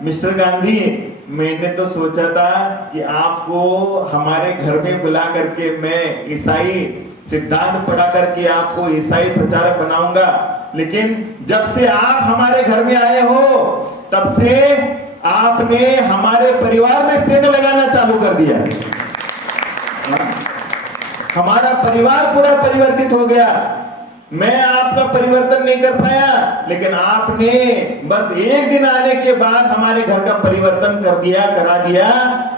मिस्टर गांधी मैंने तो सोचा था कि आपको हमारे घर में बुला करके मैं ईसाई सिद्धांत पढ़ा करके आपको ईसाई प्रचारक बनाऊंगा, लेकिन जब से आप हमारे घर में आए हो तब से आपने हमारे परिवार में सेंध लगाना चालू कर दिया। हमारा परिवार पूरा परिवर्तित हो गया। मैं आपका परिवर्तन नहीं कर पाया, लेकिन आपने बस एक दिन आने के बाद हमारे घर का परिवर्तन करा दिया।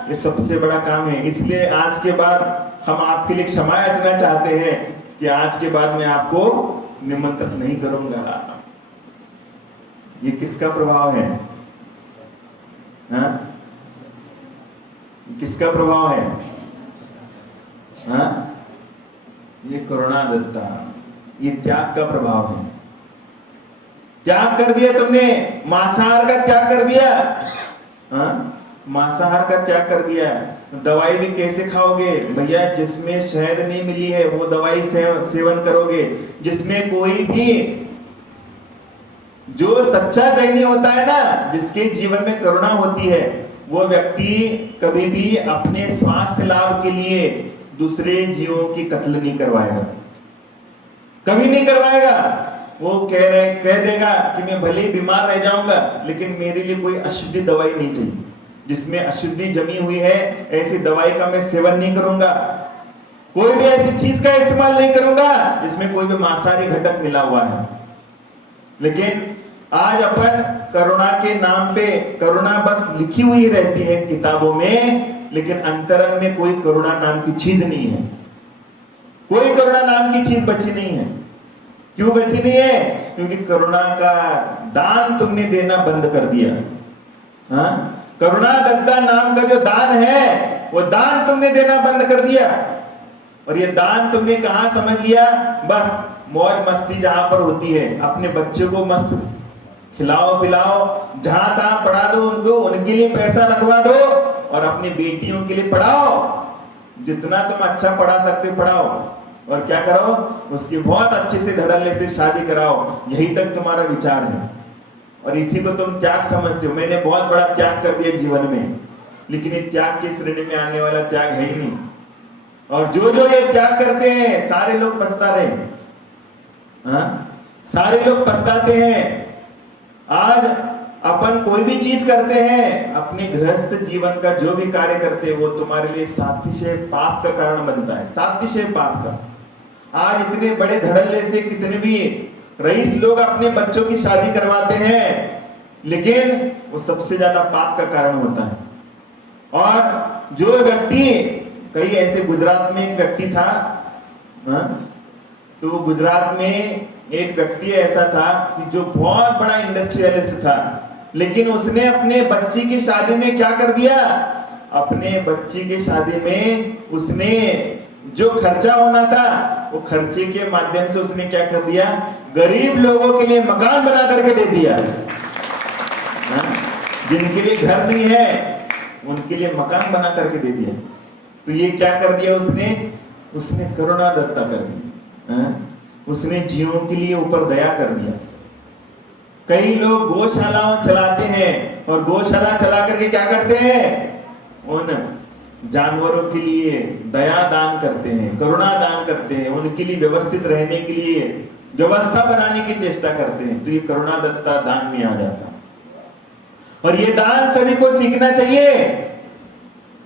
ये सबसे बड़ा काम है। इसलिए आज के बाद हम आपके लिए क्षमा याचना चाहते हैं कि आज के बाद मैं आपको निमंत्रण नहीं करूंगा। ये किसका प्रभाव है? किसका प्रभाव है? ये करुणादत्ता, ये त्याग का प्रभाव है। त्याग कर दिया तुमने, मांसाहार का त्याग कर दिया। मांसाहार का त्याग कर दिया। दवाई भी कैसे खाओगे भैया? जिसमें शहद नहीं मिली है वो दवाई सेवन करोगे। जिसमें कोई भी जो सच्चा जैनी होता है ना, जिसके जीवन में करुणा होती है, वो व्यक्ति कभी भी अपने स्वास्थ्य लाभ के लिए दूसरे जीवों की कत्ल नहीं करवाएगा, कभी नहीं करवाएगा। वो कह देगा कि मैं भले ही बीमार रह जाऊंगा, लेकिन मेरे लिए कोई अशुद्धि दवाई नहीं चाहिए। जिसमें अशुद्धि जमी हुई है ऐसी दवाई का मैं सेवन नहीं करूंगा। कोई भी ऐसी चीज का इस्तेमाल नहीं करूंगा जिसमें कोई भी मांसाहारी घटक मिला हुआ है। लेकिन आज अपन करुणा के नाम पे, करुणा बस लिखी हुई रहती है किताबों में, लेकिन अंतरंग में कोई करुणा नाम की चीज नहीं है। कोई करुणा नाम की चीज बची नहीं है। क्यों बची नहीं है? क्योंकि करुणा का दान तुमने देना बंद कर दिया। करुणा दत्ता नाम का जो दान है वो दान तुमने देना बंद कर दिया। और ये दान तुमने कहां समझ लिया? बस मौज मस्ती जहां पर होती है, अपने बच्चों को मस्त खिलाओ पिलाओ, जहां तहां पढ़ा दो उनको, उनके लिए पैसा रखवा दो और अपनी बेटियों के लिए पढ़ाओ। जितना तुम अच्छा पढ़ा सकते पढ़ाओ, और क्या करो, उसकी बहुत अच्छे से धड़ल्ले से शादी कराओ। यही तक तुम्हारा विचार है और इसी को तुम त्याग समझते हो। मैंने बहुत बड़ा त्याग कर दिया जीवन में, लेकिन ये त्याग की श्रेणी में आने वाला त्याग है ही नहीं। और जो जो ये त्याग करते हैं सारे लोग पछता रहे, सारे लोग पछताते हैं। आज अपन कोई भी चीज करते हैं, अपने गृहस्थ जीवन का जो भी कार्य करते हैं, वो तुम्हारे लिए सातिशय पाप का कारण बनता है, सातिशय पाप का। आज इतने बड़े धड़ल्ले से कितने भी रईस लोग अपने बच्चों की शादी करवाते हैं, लेकिन वो सबसे ज्यादा पाप का कारण होता है। और जो व्यक्ति, कई ऐसे, गुजरात में एक व्यक्ति था, तो गुजरात में एक व्यक्ति ऐसा था कि जो बहुत बड़ा इंडस्ट्रियलिस्ट था, लेकिन उसने अपने बच्ची की शादी में क्या कर दिया? अपने बच्ची की शादी में उसने जो खर्चा होना था वो खर्चे के माध्यम से उसने क्या कर दिया? गरीब लोगों के लिए मकान बना करके दे दिया। जिनके लिए घर नहीं है उनके लिए मकान बना करके दे दिया। तो ये क्या कर दिया उसने? उसने करुणा दत्ता कर दी। उसने जीवों के लिए ऊपर दया कर दिया। कई लोग गौशालाओं चलाते हैं और गौशाला चला करके क्या करते हैं, उन जानवरों के लिए दया दान करते हैं, करुणा दान करते हैं, उनके लिए व्यवस्थित रहने के लिए व्यवस्था बनाने की चेष्टा करते हैं। तो ये करुणा दत्ता दान में आ जाता। और ये दान सभी को सीखना चाहिए।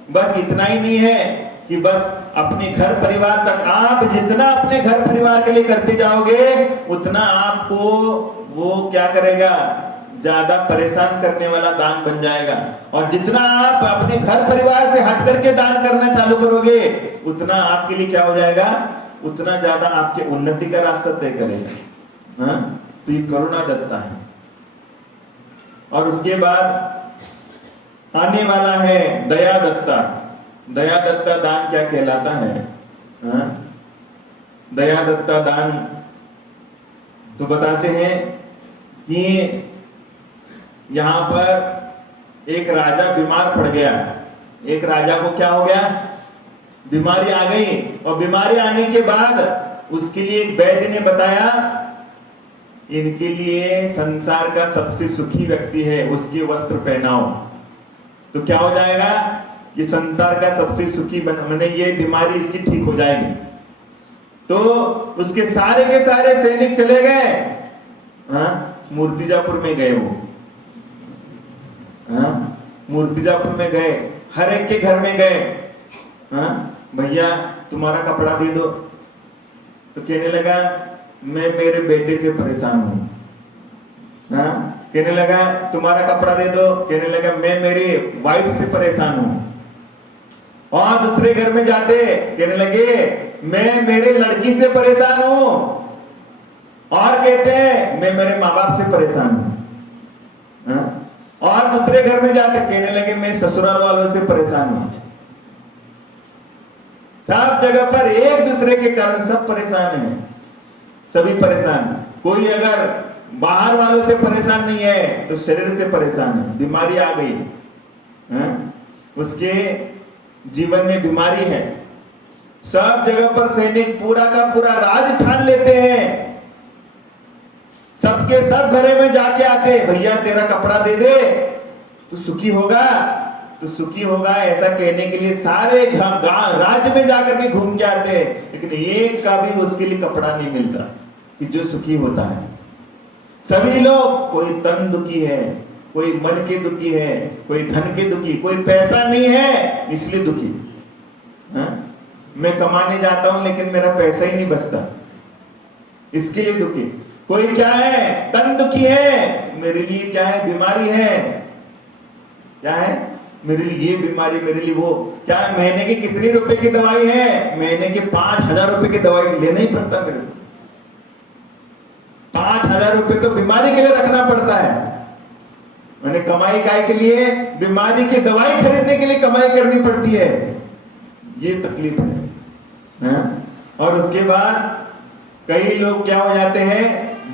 बस इतना ही नहीं है कि बस अपने घर परिवार तक, आप जितना अपने घर परिवार के लिए करते जाओगे उतना आपको वो क्या करेगा, ज्यादा परेशान करने वाला दान बन जाएगा। और जितना आप अपने घर परिवार से हट करके दान करना चालू करोगे उतना आपके लिए क्या हो जाएगा, उतना ज्यादा आपके उन्नति का रास्ता तय करेगा। हाँ, तो ये करुणा दत्ता है। और उसके बाद आने वाला है दया दत्ता। दया दत्ता दान क्या कहलाता है? हाँ? दया दत्ता दान तो बताते हैं कि यहां पर एक राजा बीमार पड़ गया। एक राजा को क्या हो गया, बीमारी आ गई। और बीमारी आने के बाद उसके लिए एक वैद्य ने बताया, इनके लिए संसार का सबसे सुखी व्यक्ति है, उसके वस्त्र पहनाओ तो क्या हो जाएगा, ये संसार का सबसे सुखी मैंने ये बीमारी इसकी ठीक हो जाएगी। तो उसके सारे के सारे सैनिक चले गए, हाँ, मूर्तिजापुर में गए वो, हाँ, मूर्तिजापुर में गए, हर एक के घर में गए। हाँ, भैया तुम्हारा कपड़ा दे दो। तो कहने लगा मैं मेरे बेटे से परेशान हूं। हाँ, कहने लगा तुम्हारा कपड़ा दे दो। कहने लगा मैं मेरी वाइफ से परेशान हूं। और दूसरे घर में जाते कहने लगे मैं मेरे लड़की से परेशान हूं। और कहते हैं मैं मेरे माँ बाप से परेशान हूं। हाँ? और दूसरे घर में जाते कहने लगे मैं ससुराल वालों से परेशान हूं। सब जगह पर एक दूसरे के कारण सब परेशान हैं, सभी परेशान। कोई अगर बाहर वालों से परेशान नहीं है तो शरीर से परेशान है, बीमारी आ गई। हाँ? उसके जीवन में बीमारी है। सब जगह पर सैनिक पूरा का पूरा राज छान लेते हैं। सबके सब घरे में जाके आते, भैया तेरा कपड़ा दे दे तू सुखी होगा, तो सुखी होगा ऐसा कहने के लिए सारे राज्य में जाकर के घूम के आते हैं, लेकिन एक का भी उसके लिए कपड़ा नहीं मिलता कि जो सुखी होता है। सभी लोग, कोई तन दुखी है, कोई मन के दुखी है, कोई धन के दुखी, कोई पैसा नहीं है इसलिए दुखी। हाँ? मैं कमाने जाता हूं लेकिन मेरा पैसा ही नहीं बचता, इसके लिए दुखी। कोई क्या है, तन दुखी है, मेरे लिए क्या है, बीमारी है, क्या है, मेरे लिए ये बीमारी, मेरे लिए वो क्या है, महीने की कितनी रुपए की दवाई है, महीने के 5,000 रुपए की दवाई लेना ही पड़ता मेरे को। 5,000 रुपए तो बीमारी के लिए रखना पड़ता है। मैंने कमाई काय के लिए, बीमारी की दवाई खरीदने के लिए कमाई करनी पड़ती है। ये तकलीफ है। हाँ? और उसके बाद कई लोग क्या हो जाते हैं,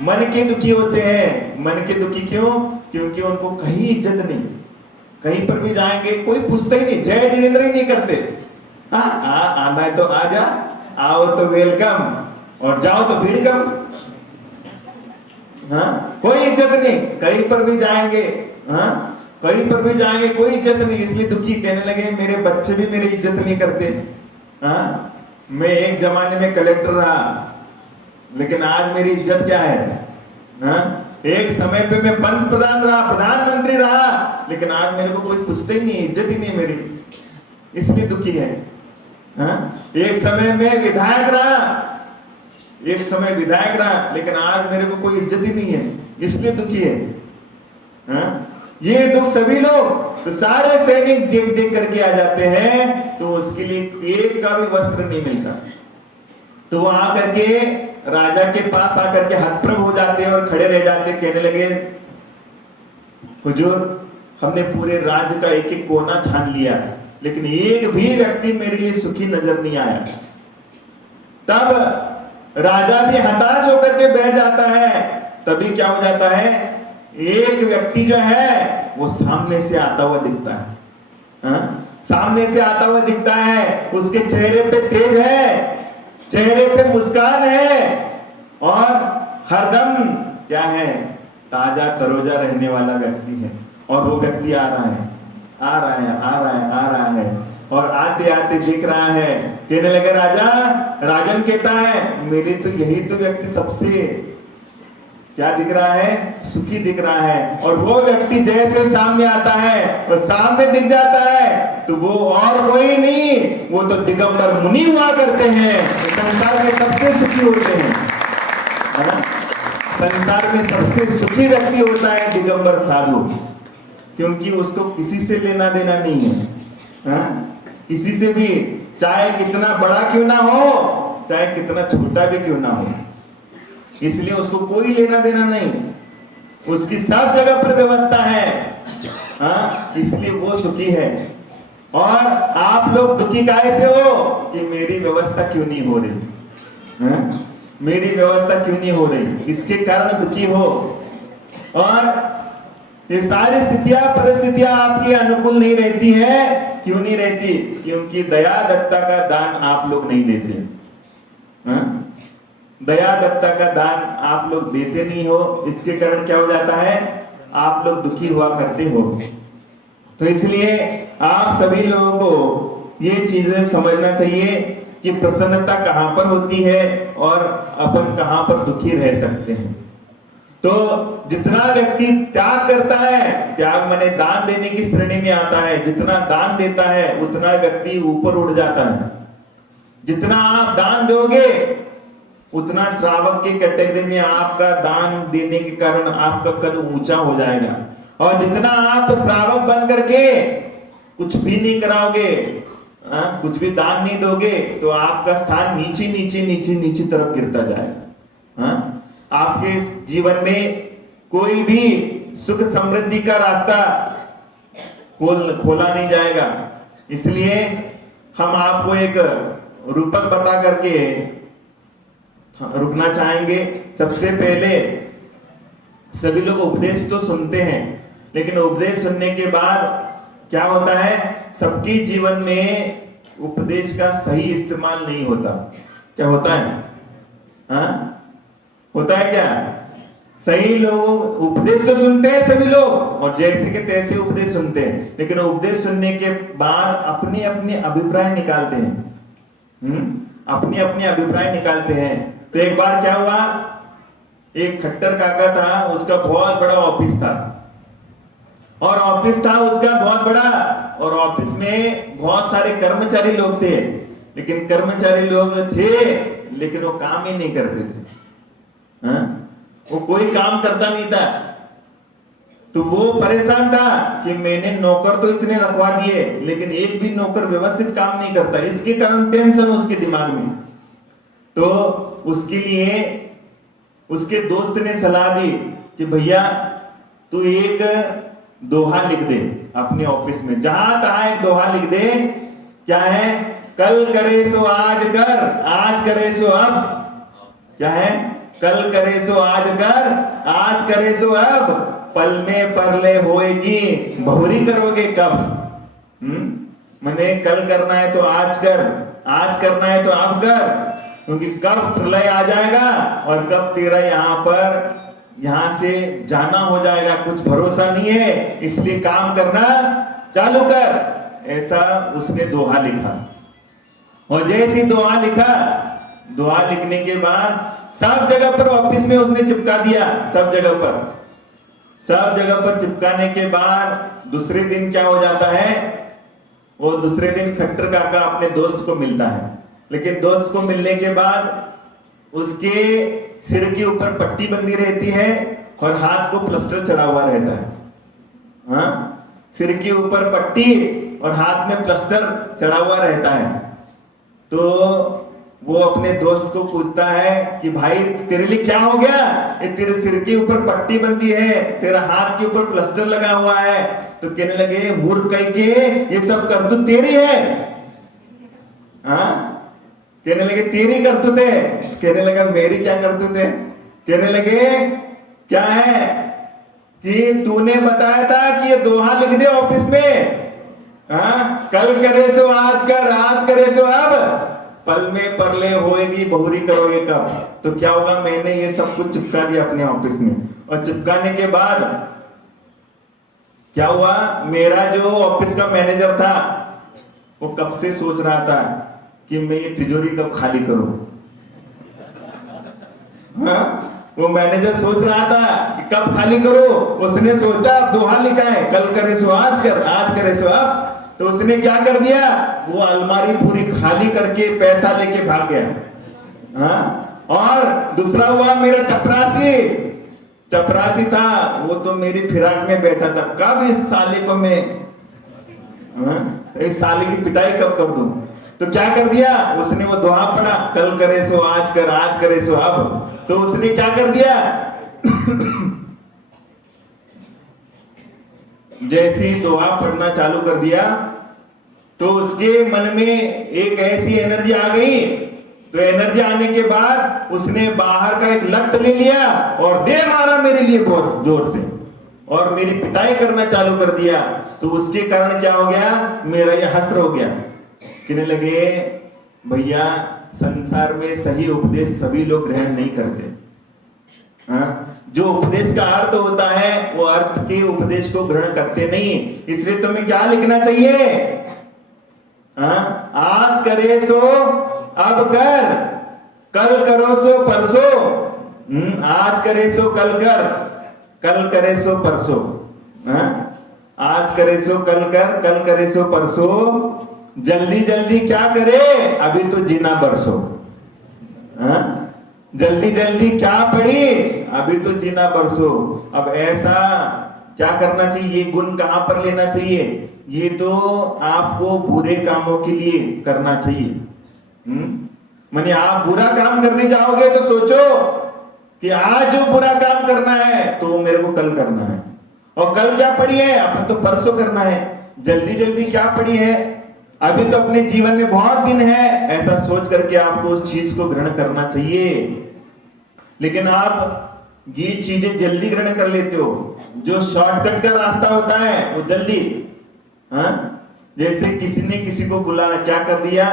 मन के दुखी होते हैं। मन के दुखी क्यों? क्योंकि उनको कहीं इज्जत नहीं, कहीं पर भी जाएंगे कोई पूछता ही नहीं, जय जिनेंद्र ही नहीं करते। हाँ, आना है तो आ जा, आओ तो वेलकम, और जाओ तो भीड़ कम। हाँ, कोई इज्जत नहीं, कहीं पर भी जाएंगे, हाँ, कहीं पर भी जाएंगे कोई इज्जत नहीं, इसलिए दुखी। कहने लगे मेरे बच्चे भी मेरी इज्जत नहीं करते। हाँ, मैं एक जमाने में कलेक्टर रहा लेकिन आज मेरी इज्जत क्या है। हाँ? एक समय पे मैं पंत प्रधान रहा, प्रधानमंत्री रहा, लेकिन आज मेरे को कोई पूछते ही नहीं, इज्जत ही नहीं मेरी, इसलिए दुखी है। हाँ? एक समय में विधायक रहा, एक समय विधायक रहा, लेकिन आज मेरे को कोई इज्जत ही नहीं है, इसलिए दुखी है। हाँ? ये दुख सभी लोग, तो सारे सैनिक देख देख करके आ जाते हैं, तो उसके लिए एक का भी वस्त्र नहीं मिलता। तो वो आकर के राजा के पास आकर के हतप्रभ हो जाते हैं और खड़े रह जाते, कहने लगे हुजूर हमने पूरे राज्य का एक एक कोना छान लिया लेकिन एक भी व्यक्ति मेरे लिए सुखी नजर नहीं आया। तब राजा भी हताश होकर के बैठ जाता है। तभी क्या हो जाता है, एक व्यक्ति जो है वो सामने से आता हुआ दिखता है। हाँ? सामने से आता हुआ दिखता है, उसके चेहरे पे तेज है, चेहरे पे मुस्कान है, और हरदम क्या है, ताजा तरोजा रहने वाला व्यक्ति है। और वो व्यक्ति आ रहा है, आ रहा है, आ रहा है, आ रहा है, और आते आते दिख रहा है, कहने लगे राजा, राजन कहता है मेरे तो यही तो व्यक्ति सबसे क्या दिख रहा है, सुखी दिख रहा है। और वो व्यक्ति जैसे सामने आता है, वो सामने दिख जाता है, तो वो और कोई नहीं, वो तो दिगंबर मुनि हुआ करते हैं, संसार में सबसे सुखी होते हैं। हाँ? संसार में सबसे सुखी व्यक्ति होता है दिगंबर साधु, क्योंकि उसको किसी से लेना देना नहीं है। हाँ? किसी से भी, चाहे कितना बड़ा क्यों ना हो, चाहे कितना छोटा भी क्यों ना हो, इसलिए उसको कोई लेना देना नहीं, उसकी सब जगह पर व्यवस्था है। हाँ? इसलिए वो सुखी है। और आप लोग दुखी काहे से हो कि मेरी व्यवस्था क्यों नहीं हो रही। हाँ? मेरी व्यवस्था क्यों नहीं हो रही, इसके कारण दुखी हो। और ये सारी स्थितियां परिस्थितियां आपकी अनुकूल नहीं रहती है, क्यों नहीं रहती, क्योंकि दया दत्ता का दान आप लोग नहीं देते। हाँ? दया दत्ता का दान आप लोग देते नहीं हो, इसके कारण क्या हो जाता है, आप लोग दुखी हुआ करते हो। तो इसलिए आप सभी लोगों को ये चीजें समझना चाहिए कि प्रसन्नता कहां पर होती है और अपन कहां पर दुखी रह सकते हैं। तो जितना व्यक्ति त्याग करता है, त्याग माने दान देने की श्रेणी में आता है, जितना दान देता है उतना व्यक्ति ऊपर उड़ जाता है। जितना आप दान दोगे उतना श्रावक की कैटेगरी में आपका दान देने के कारण आपका कद ऊंचा हो जाएगा। और जितना आप श्रावक बन करके कुछ भी नहीं कराओगे, कुछ भी दान नहीं दोगे, तो आपका स्थान नीचे नीचे नीचे नीचे तरफ गिरता जाएगा। आपके जीवन में कोई भी सुख समृद्धि का रास्ता खोला नहीं जाएगा। इसलिए हम आपको एक रूपक बता करके रुकना चाहेंगे। सबसे पहले सभी लोग उपदेश तो सुनते हैं, लेकिन उपदेश सुनने के बाद क्या होता है, सबके जीवन में उपदेश का सही इस्तेमाल नहीं होता। क्या होता है? हाँ, होता है क्या? सही लोग उपदेश तो सुनते हैं सभी लोग, और जैसे के तैसे उपदेश सुनते हैं, लेकिन उपदेश सुनने के बाद अपने अपने अभिप्राय निकालते हैं। अपने अपने अभिप्राय निकालते हैं। तो एक बार क्या हुआ, एक खट्टर काका था, उसका बहुत बड़ा ऑफिस था, और ऑफिस था उसका बहुत बड़ा, और ऑफिस में बहुत सारे कर्मचारी लोग थे, लेकिन कर्मचारी लोग थे लेकिन वो काम ही नहीं करते थे। हाँ? वो कोई काम करता नहीं था। तो वो परेशान था कि मैंने नौकर तो इतने रखवा दिए, लेकिन एक भी नौकर व्यवस्थित काम नहीं करता। इसके कारण टेंशन उसके दिमाग में। तो उसके लिए उसके दोस्त ने सलाह दी कि भैया तू एक दोहा लिख दे अपने ऑफिस में, जहां तहां एक दोहा लिख दे। क्या है? कल करे सो आज कर, आज करे सो अब। क्या है? कल करे सो आज कर, आज करे सो अब, पल में परले होएगी, बहुरी करोगे कब। मैंने कल करना है तो आज कर, आज करना है तो अब कर, क्योंकि कब प्रलय आ जाएगा और कब तेरा यहां से जाना हो जाएगा, कुछ भरोसा नहीं है। इसलिए काम करना चालू कर। ऐसा उसने दोहा लिखा। और जैसे दोहा लिखा, दोहा लिखने के बाद सब जगह पर ऑफिस में उसने चिपका दिया। सब जगह पर चिपकाने के बाद दूसरे दिन क्या हो जाता है, वो दूसरे दिन खट्टर काका अपने दोस्त को मिलता है। लेकिन दोस्त को मिलने के बाद उसके सिर के ऊपर पट्टी बंधी रहती है और हाथ को प्लास्टर चढ़ा हुआ रहता है। हाँ, सिर के ऊपर पट्टी और हाथ में प्लास्टर चढ़ा हुआ रहता है। तो वो अपने दोस्त को पूछता है कि भाई तेरे लिए क्या हो गया, ये तेरे सिर के ऊपर पट्टी बंधी है, तेरा हाथ के ऊपर प्लास्टर लगा हुआ है। तो कहने लगे मूर्ख कह के ये सब करतूत तेरी है। हाँ, कहने लगे तेरी करतूत है। कहने लगा मेरी क्या करतूत है? कहने लगे क्या है कि तूने बताया था कि ये दोहा लिख दे ऑफिस में। हाँ, कल करे सो आज कर, आज करे सो अब, पल में परले होएगी बहुरी करोगे कब। तो क्या होगा, मैंने ये सब कुछ चिपका दिया अपने ऑफिस में, और चिपकाने के बाद क्या हुआ, मेरा जो ऑफिस का मैनेजर था वो कब से सोच रहा था कि मैं ये तिजोरी कब खाली करूं। हाँ, वो मैनेजर सोच रहा था कि कब खाली करो। उसने सोचा, दोहा लिखा है, कल करे सो आज कर, आज करे सो अब। तो उसने क्या कर दिया, वो अलमारी पूरी खाली करके पैसा लेके भाग गया। हाँ, और दूसरा हुआ मेरा चपरासी था, वो तो मेरी फिराक में बैठा था, कब इस साले को मैं, इस साले की पिटाई कब कर दूं। तो क्या कर दिया उसने, वो दुआ पढ़ा, कल करे सो आज कर, आज करे सो अब। तो उसने क्या कर दिया जैसे ही दुआ पढ़ना चालू कर दिया तो उसके मन में एक ऐसी एनर्जी आ गई। तो एनर्जी आने के बाद उसने बाहर का एक लत ले लिया और दे मारा मेरे लिए बहुत जोर से, और मेरी पिटाई करना चालू कर दिया। तो उसके कारण क्या हो गया, मेरा ये हसर हो गया। कहने लगे, भैया संसार में सही उपदेश सभी लोग ग्रहण नहीं करते। हाँ? जो उपदेश का अर्थ होता है वो अर्थ के उपदेश को ग्रहण करते नहीं। इसलिए तुम्हें क्या लिखना चाहिए, हाँ? आज करे सो अब कर, कल करो सो परसों। आज करे सो कल कर, कल करे सो परसों। हाँ? आज करे सो कल कर, कल करे सो परसों। जल्दी जल्दी क्या करे, अभी तो जीना बरसों। हाँ? जल्दी जल्दी क्या पड़ी, अभी तो जीना बरसों। अब ऐसा क्या करना चाहिए, ये गुण कहां पर लेना चाहिए, ये तो आपको बुरे कामों के लिए करना चाहिए। माने आप बुरा काम करने जाओगे तो सोचो कि आज जो बुरा काम करना है तो मेरे को कल करना है, और कल क्या पड़ी है, अपन तो परसों करना है। जल्दी जल्दी क्या पड़ी है, अभी तो अपने जीवन में बहुत दिन है, ऐसा सोच करके आपको उस चीज को ग्रहण करना चाहिए। लेकिन आप ये चीजें जल्दी ग्रहण कर लेते हो, जो शॉर्टकट का रास्ता होता है वो जल्दी। हाँ? जैसे किसी ने किसी को बुला, क्या कर दिया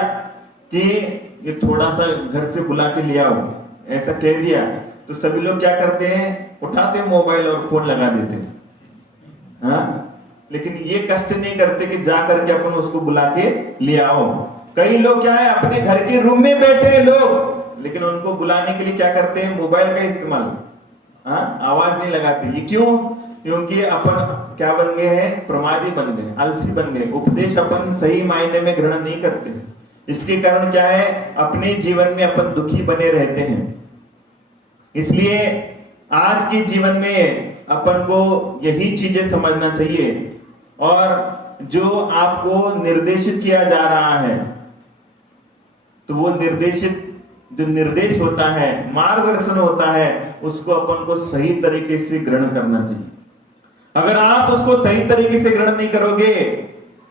कि ये थोड़ा सा घर से बुला के ले आओ, ऐसा कह दिया, तो सभी लोग क्या करते हैं, उठाते मोबाइल और फोन लगा देते हैं। हाँ? लेकिन ये कष्ट नहीं करते कि जा करके अपन उसको बुला के ले आओ। कई लोग क्या है, अपने घर के रूम में बैठे हैं लोग, लेकिन उनको बुलाने के लिए क्या करते हैं, मोबाइल का इस्तेमाल। हाँ? आवाज नहीं लगाते। ये क्यों, क्योंकि अपन क्या बन गए हैं, प्रमादी बन गए, आलसी बन गए, उपदेश अपन सही मायने में ग्रहण नहीं करते। इसके कारण क्या है, अपने जीवन में अपन दुखी बने रहते हैं। इसलिए आज के जीवन में अपन को यही चीजें समझना चाहिए, और जो आपको निर्देशित किया जा रहा है तो वो निर्देशित जो निर्देश होता है, मार्गदर्शन होता है, उसको अपन को सही तरीके से ग्रहण करना चाहिए। अगर आप उसको सही तरीके से ग्रहण नहीं करोगे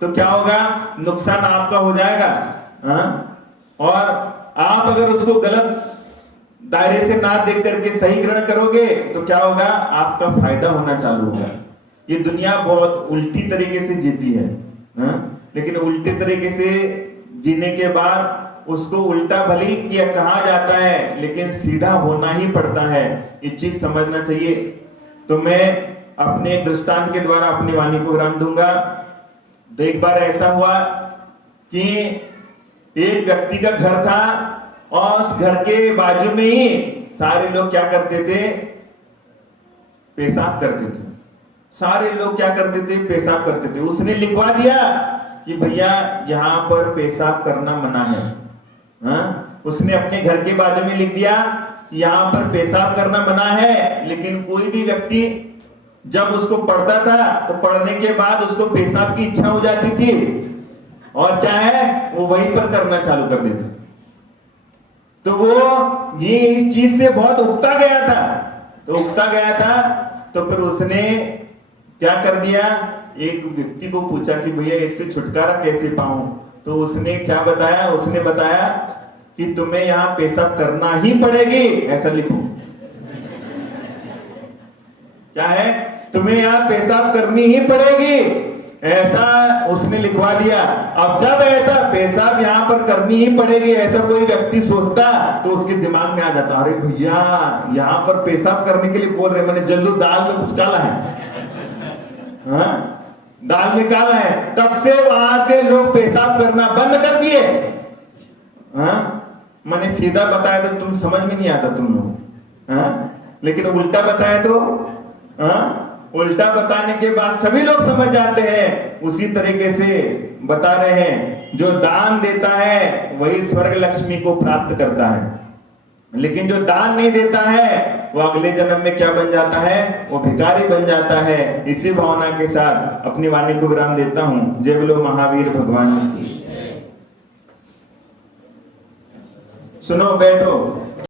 तो क्या होगा, नुकसान आपका हो जाएगा। हाँ? और आप अगर उसको गलत दायरे से ना देख करके सही ग्रहण करोगे तो क्या होगा, आपका फायदा होना चालू होगा। ये दुनिया बहुत उल्टी तरीके से जीती है। हाँ? लेकिन उल्टे तरीके से जीने के बाद उसको उल्टा भले ही किया कहा जाता है, लेकिन सीधा होना ही पड़ता है। ये चीज समझना चाहिए। तो मैं अपने दृष्टांत के द्वारा अपनी वाणी को विराम दूंगा। तो एक बार ऐसा हुआ कि एक व्यक्ति का घर था, और उस घर के बाजू में ही सारे लोग क्या करते थे, पेशाब करते थे। सारे लोग क्या करते थे, पेशाब करते थे। उसने लिखवा दिया कि भैया यहाँ पर पेशाब करना मना है। हाँ? उसने अपने घर के बाजू में लिख दिया यहाँ पर पेशाब करना मना है। लेकिन कोई भी व्यक्ति जब उसको पढ़ता था तो पढ़ने के बाद उसको पेशाब की इच्छा हो जाती थी, और क्या है, वो वहीं पर करना चालू कर देता। तो वो ये इस चीज से बहुत उकता गया था। तो फिर उसने क्या कर दिया, एक व्यक्ति को पूछा कि भैया इससे छुटकारा कैसे पाऊं। तो उसने क्या बताया, उसने बताया कि तुम्हें यहाँ पेशाब करना ही पड़ेगी, ऐसा लिखो। क्या है, तुम्हें यहाँ पेशाब करनी ही पड़ेगी, ऐसा उसने लिखवा दिया। अब जब ऐसा पेशाब यहाँ पर करनी करनी ही पड़ेगी, ऐसा कोई व्यक्ति सोचता तो उसके दिमाग में आ जाता, अरे भैया यहाँ पर पेशाब करने के लिए बोल रहे, मैंने जल्दी दाल में कुछ काला है, हाँ दाल में काला है। तब से वहां से लोग पेशाब करना बंद कर दिए। हाँ मैंने सीधा बताया तो तुम समझ में नहीं आता तुम लोग, हाँ लेकिन उल्टा बताया तो, हाँ उल्टा बताने के बाद सभी लोग समझ जाते हैं। उसी तरीके से बता रहे हैं, जो दान देता है वही स्वर्ग लक्ष्मी को प्राप्त करता है, लेकिन जो दान नहीं देता है वो अगले जन्म में क्या बन जाता है, वो भिखारी बन जाता है। इसी भावना के साथ अपनी वाणी को विराम देता हूं। जय बोलो महावीर भगवान की। सुनो बैठो।